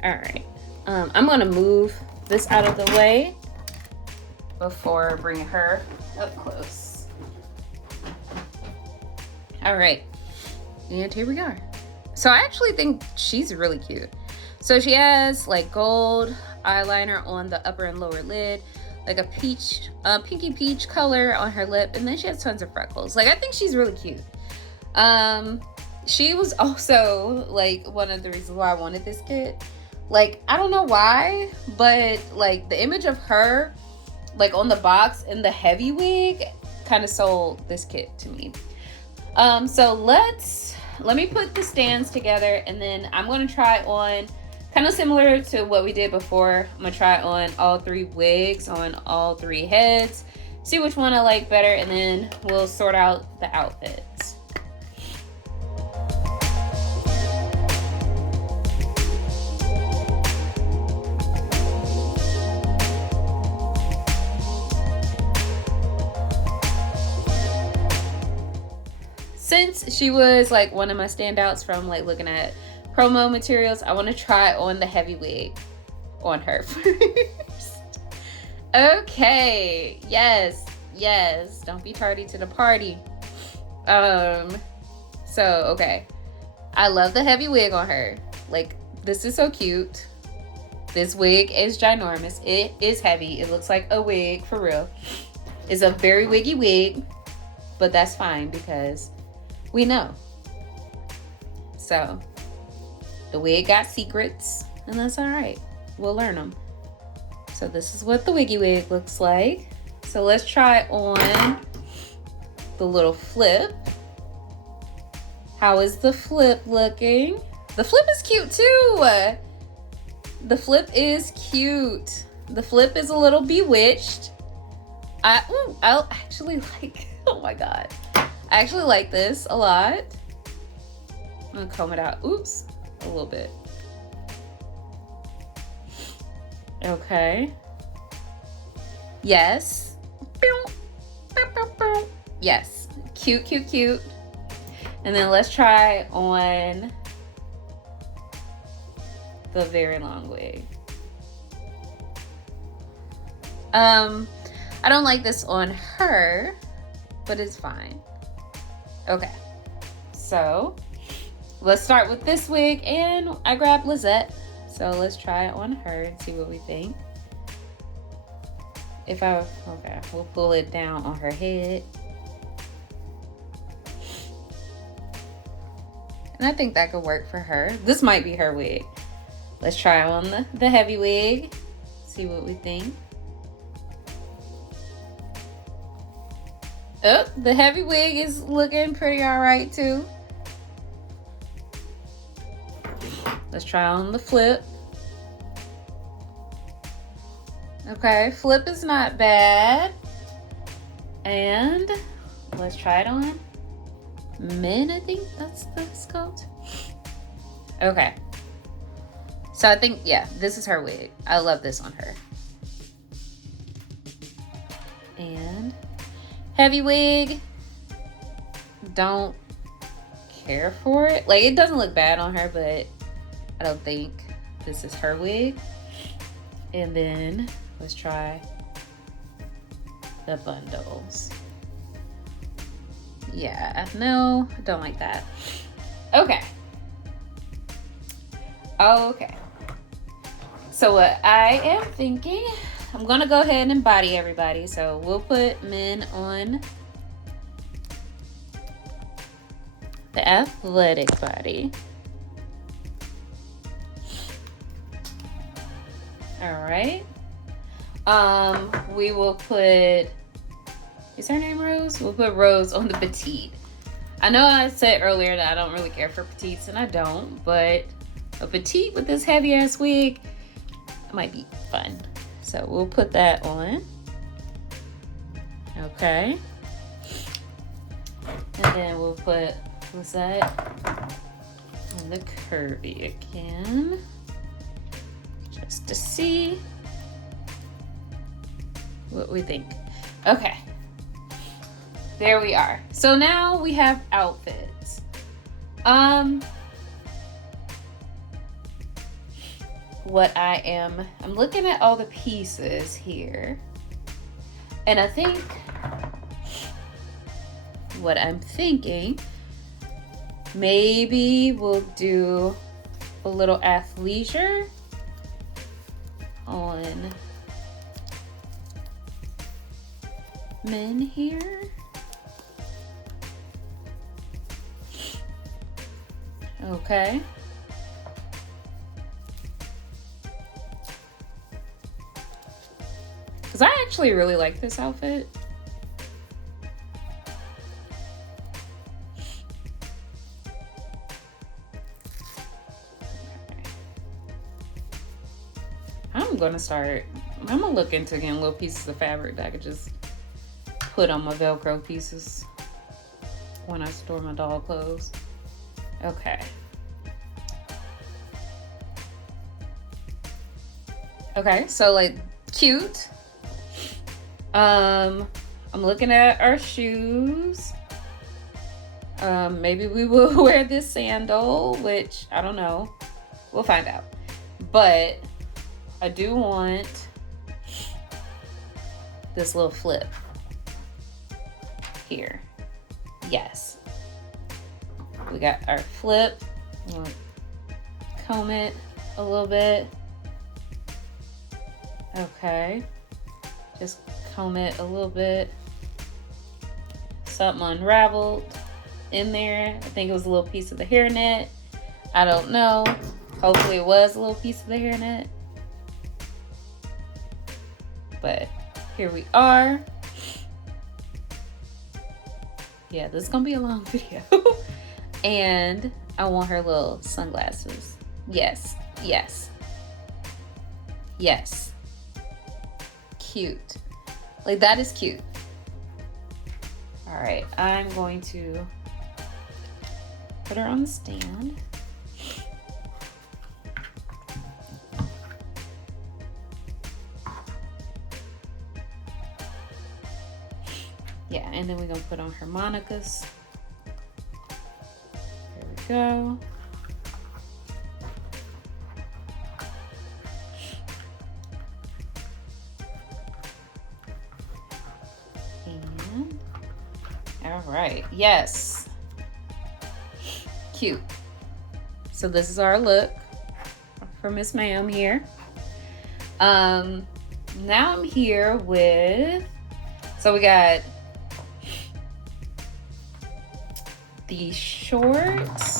All right. I'm gonna move this out of the way before bringing her up close. All right. And here we are. So I actually think she's really cute. So she has like gold eyeliner on the upper and lower lid, like a peach, pinky peach color on her lip, and then she has tons of freckles. Like, I think she's really cute. She was also like one of the reasons why I wanted this kit. Like, I don't know why, but like the image of her like on the box in the heavy wig kind of sold this kit to me. So let me put the stands together, and then I'm going to try on, kind of similar to what we did before, I'm going to try on all 3 wigs on all 3 heads, see which one I like better, and then we'll sort out the outfits. Since she was like one of my standouts from like looking at promo materials, I want to try on the heavy wig on her first. Okay, yes, don't be tardy to the party. So okay, I love the heavy wig on her. Like, this is so cute. This wig is ginormous. It is heavy. It looks like a wig for real. It's a very wiggy wig, but that's fine because we know. So the wig got secrets, and that's all right. We'll learn them. So this is what the wiggy wig looks like. So let's try on the little flip. How is the flip looking? The flip is cute too. The flip is cute. The flip is a little bewitched. I actually like, oh my God. I actually like this a lot. I'm gonna comb it out. Oops, a little bit. Okay. Yes. Yes. Cute, cute, cute. And then let's try on the very long wig. I don't like this on her, but it's fine. Okay, so let's start with this wig, and I grabbed Lizette, so let's try it on her and see what we think. Okay, we'll pull it down on her head. And I think that could work for her. This might be her wig. Let's try on the heavy wig, see what we think. Oh, the heavy wig is looking pretty all right too. Let's try on the flip. Okay, flip is not bad. And let's try it on Min, I think that's what it's called. Okay. So I think, yeah, this is her wig. I love this on her. And heavy wig, don't care for it. Like, it doesn't look bad on her, but I don't think this is her wig. And then let's try the bundles. Yeah, no, I don't like that. Okay. Okay. So what I am thinking, I'm gonna go ahead and body everybody. So we'll put Min on the athletic body. All right. We will put, is her name Rose? We'll put Rose on the petite. I know I said earlier that I don't really care for petites, and I don't, but a petite with this heavy ass wig might be fun. So we'll put that on. Okay. And then we'll put, what's that? On the curvy again. Just to see what we think. Okay. There we are. So now we have outfits. I'm looking at all the pieces here, and I think what I'm thinking, maybe we'll do a little athleisure on Min here. Okay. Because I actually really like this outfit. I'm gonna look into getting little pieces of fabric that I could just put on my Velcro pieces when I store my doll clothes. Okay. Okay, so like cute. I'm looking at our shoes. Maybe we will wear this sandal, which I don't know. We'll find out. But I do want this little flip here. Yes. We got our flip. We'll comb it a little bit. Okay. Just comb it a little bit. Something unraveled in there. I think it was a little piece of the hairnet. I don't know. Hopefully it was a little piece of the hairnet. But here we are. Yeah, this is gonna be a long video. And I want her little sunglasses. Yes, yes, yes. Cute. Like, that is cute. All right, I'm going to put her on the stand. Yeah, and then we're gonna put on harmonicas. There we go. And all right, yes, cute. So this is our look for Miss Ma'am here. Now I'm here with, so we got these shorts,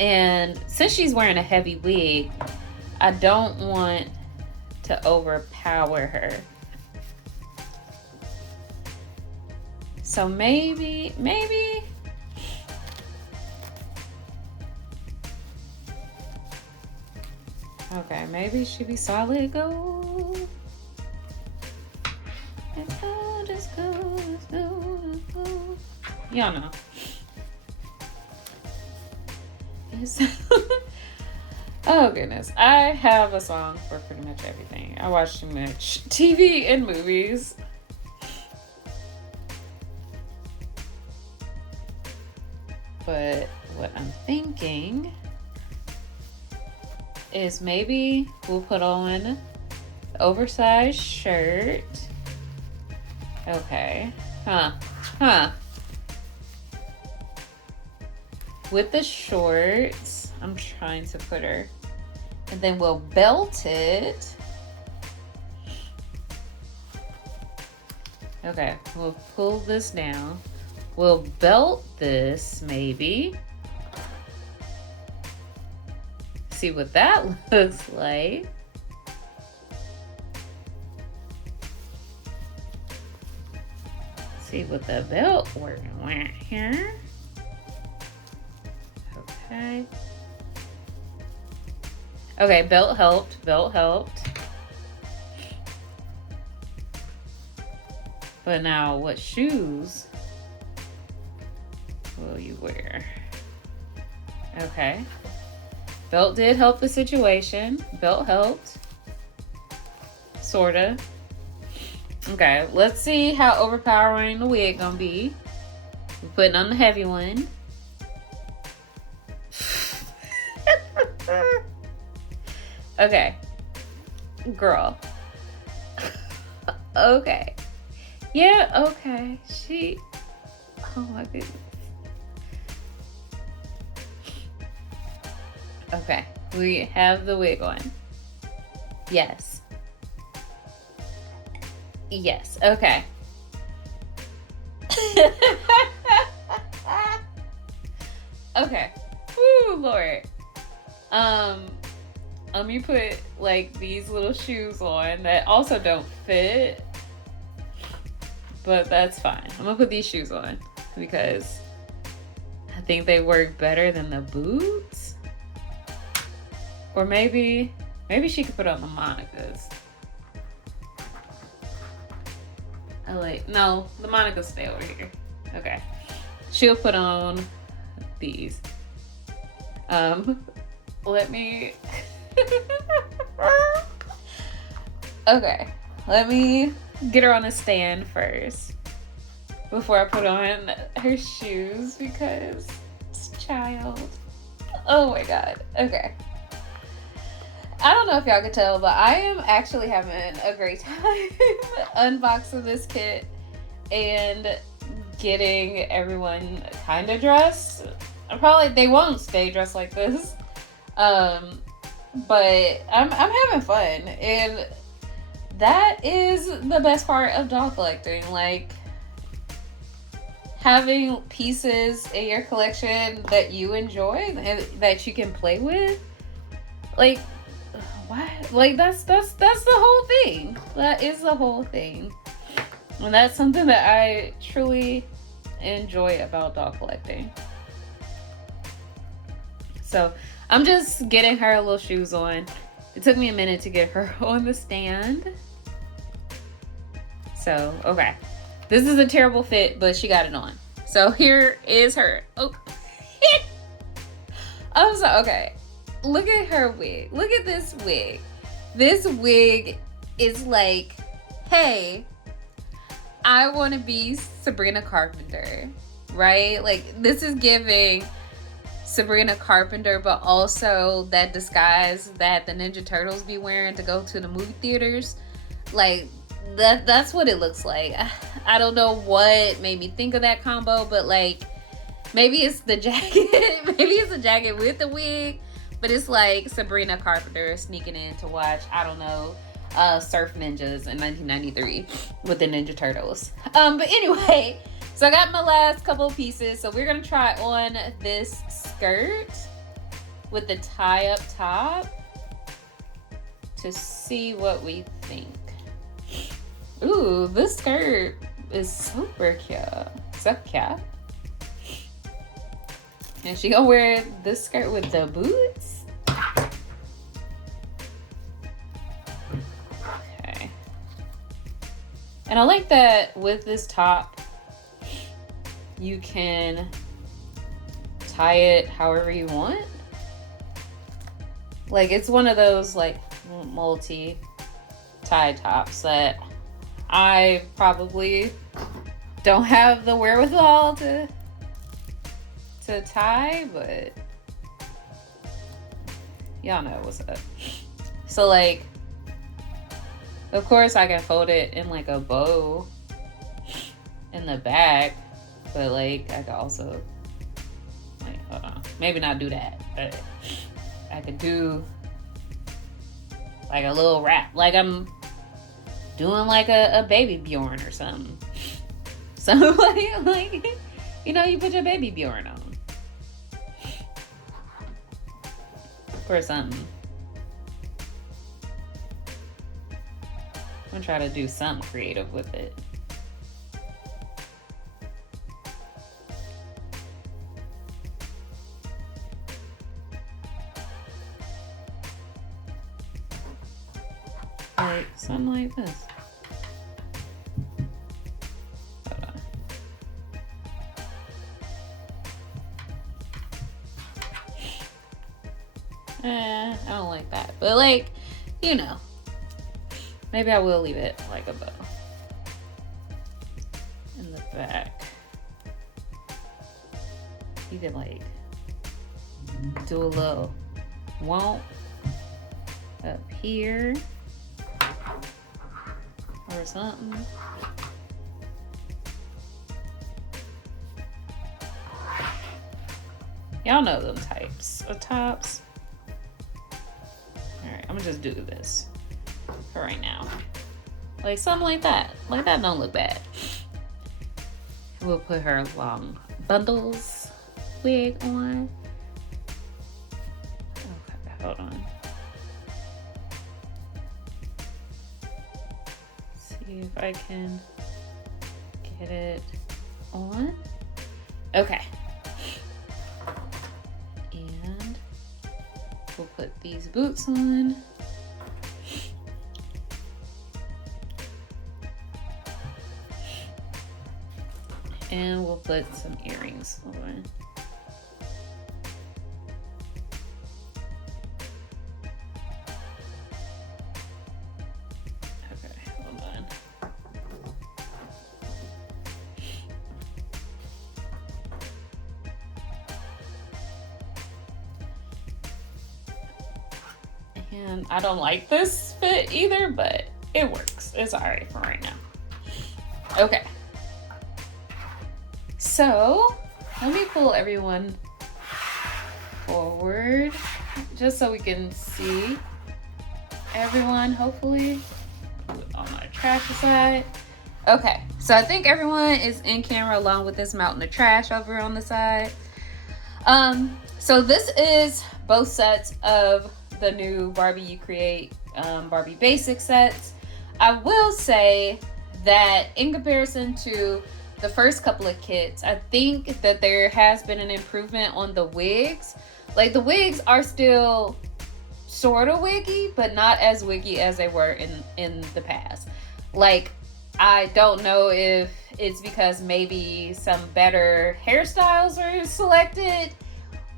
and since she's wearing a heavy wig, I don't want to overpower her. So maybe, okay, maybe she be solid gold. Let's go, let's go, let's go, let's go. Y'all know. Oh goodness, I have a song for pretty much everything. I watch too much TV and movies. But what I'm thinking is maybe we'll put on the oversized shirt. Okay. Huh. With the shorts, I'm trying to put her. And then we'll belt it. Okay, we'll pull this down. We'll belt this, maybe. See what that looks like. See what the belt went here. Okay. Okay, belt helped. But now, what shoes will you wear? Okay. Belt did help the situation. Belt helped. Sorta. Okay, let's see how overpowering the wig gonna be. We're putting on the heavy one. Okay. Girl. Okay. Yeah, okay. Oh my goodness. Okay, we have the wig on. Yes. Yes, okay. Okay. Woo, Lord. Let me put like these little shoes on that also don't fit, but that's fine. I'm gonna put these shoes on because I think they work better than the boots. Or maybe Maybe she could put on the Monica's. No, the Monicas stay over here. Okay. She'll put on these. Let me... Okay. Let me get her on a stand first before I put on her shoes because it's child. Oh my god. Okay. I don't know if y'all could tell, but I am actually having a great time unboxing this kit and getting everyone kind of dressed. Probably they won't stay dressed like this, but I'm having fun, and that is the best part of doll collecting. Like, having pieces in your collection that you enjoy and that you can play with. Like, why? Like, that's the whole thing. That is the whole thing. And that's something that I truly enjoy about doll collecting. So I'm just getting her little shoes on. It took me a minute to get her on the stand. So, okay. This is a terrible fit, but she got it on. So here is her. Oh. I'm so, okay. Look at her wig. Look at this wig. This wig is like, hey, I want to be Sabrina Carpenter, right? Like, this is giving Sabrina Carpenter, but also that disguise that the Ninja Turtles be wearing to go to the movie theaters. Like, that's what it looks like. I don't know what made me think of that combo, but like, maybe it's the jacket. Maybe it's the jacket with the wig, but it's like Sabrina Carpenter sneaking in to watch, I don't know, Surf Ninjas in 1993 with the Ninja Turtles. But anyway, so I got my last couple of pieces. So we're gonna try on this skirt with the tie up top to see what we think. Ooh, this skirt is super cute. So cute. And she gonna wear this skirt with the boots. Okay. And I like that with this top, you can tie it however you want. Like, it's one of those like multi tie tops that I probably don't have the wherewithal to tie, but y'all know what's up. So like, of course I can fold it in like a bow in the back, but like I could also, like, hold on, maybe not do that, but I could do like a little wrap, like I'm doing like a baby Bjorn or something. So like, you know, you put your baby Bjorn on or something. I'm gonna try to do something creative with it. Like something like this. Hold on. I don't like that. But like, you know, maybe I will leave it like a bow in the back. You could like do a little womp up here or something. Y'all know them types of tops. Alright, I'm gonna just do this for right now. Like something like that. Like that don't look bad. We'll put her long bundles wig on. Okay, hold on. See if I can get it on. Okay. And we'll put these boots on. And we'll put some earrings on. Okay, hold on. And I don't like this fit either, but it works. It's all right for right now. Okay. So let me pull everyone forward just so we can see everyone, hopefully. Put all my trash aside. Okay, so I think everyone is in camera along with this mountain of trash over on the side. So this is both sets of the new Barbie You Create Barbie Basic sets. I will say that in comparison to the first couple of kits, I think that there has been an improvement on the wigs. Like, the wigs are still sort of wiggy, but not as wiggy as they were in the past. Like, I don't know if it's because maybe some better hairstyles were selected,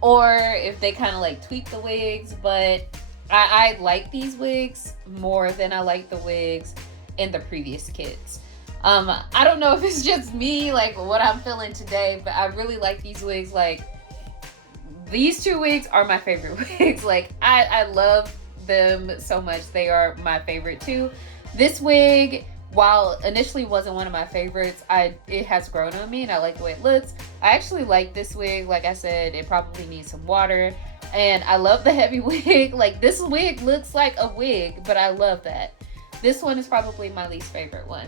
or if they kind of like tweaked the wigs, but I like these wigs more than I like the wigs in the previous kits. I don't know if it's just me, like what I'm feeling today, but I really like these wigs. Like, these two wigs are my favorite wigs. Like, I love them so much. They are my favorite too. This wig, while initially wasn't one of my favorites, it has grown on me and I like the way it looks. I actually like this wig. Like I said, it probably needs some water. And I love the heavy wig. Like, this wig looks like a wig, but I love that. This one is probably my least favorite one.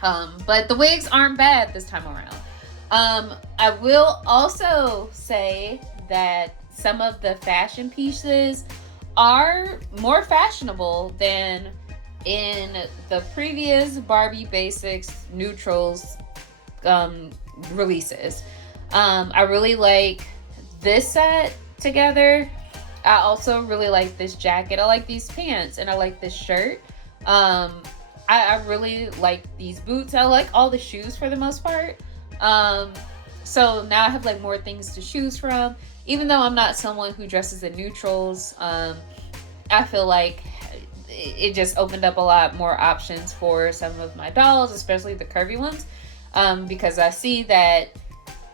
But the wigs aren't bad this time around. I will also say that some of the fashion pieces are more fashionable than in the previous Barbie Basics Neutrals releases. I really like this set together. I also really like this jacket. I like these pants and I like this shirt. I really like these boots. I like all the shoes for the most part. So now I have like more things to choose from. Even though I'm not someone who dresses in neutrals, I feel like it just opened up a lot more options for some of my dolls, especially the curvy ones. Because I see that,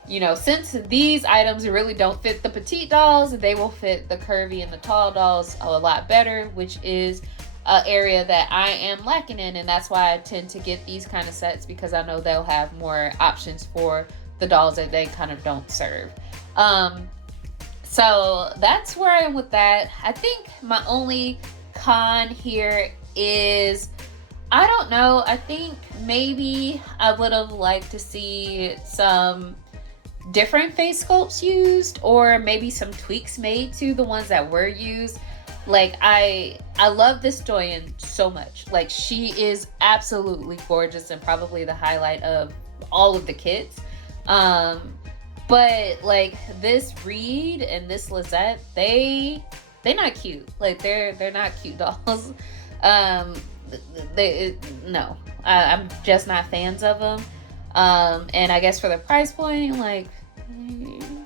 you know, since these items really don't fit the petite dolls, they will fit the curvy and the tall dolls a lot better, which is an area that I am lacking in. And that's why I tend to get these kind of sets, because I know they'll have more options for the dolls that they kind of don't serve. So that's where I am with that. I think my only con here is, I don't know, I think maybe I would have liked to see some different face sculpts used, or maybe some tweaks made to the ones that were used. Like, I love this Doyen so much. Like, she is absolutely gorgeous and probably the highlight of all of the kits. But like this Reed and this Lizette, they not cute. Like, they're not cute dolls. I'm just not fans of them. And I guess for the price point, like,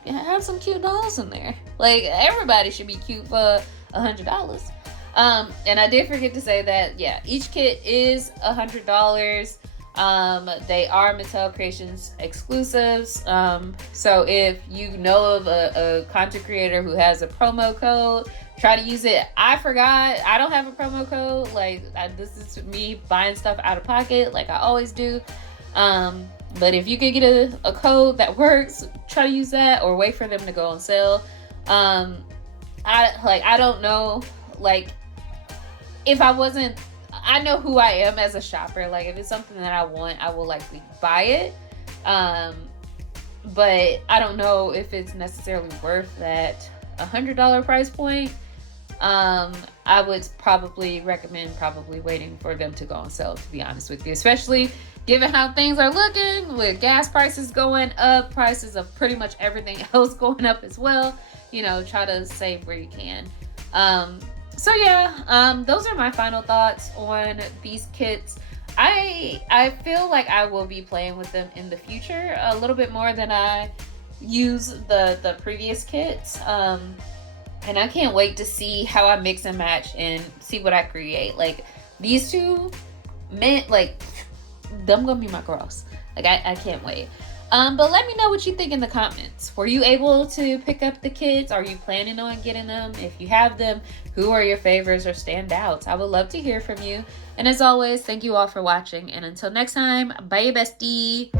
have some cute dolls in there. Like, everybody should be cute for $100. And I did forget to say that, yeah, each kit is $100. They are Mattel Creations exclusives. So if you know of a content creator who has a promo code, try to use it. I forgot, I don't have a promo code. Like, this is me buying stuff out of pocket, like I always do. But if you could get a code that works, try to use that, or wait for them to go on sale. I don't know, like, if I wasn't, I know who I am as a shopper. Like, if it's something that I want, I will likely buy it. But I don't know if it's necessarily worth that $100 price point. I would probably recommend waiting for them to go on sale, to be honest with you, especially given how things are looking with gas prices going up, prices of pretty much everything else going up as well. You know, try to save where you can. So yeah, those are my final thoughts on these kits. I feel like I will be playing with them in the future a little bit more than I use the previous kits. And I can't wait to see how I mix and match and see what I create. Like these two, man, like them gonna be my girls. Like I can't wait. But let me know what you think in the comments. Were you able to pick up the kits? Are you planning on getting them? If you have them, who are your favorites or standouts? I would love to hear from you. And as always, thank you all for watching. And until next time, bye bestie.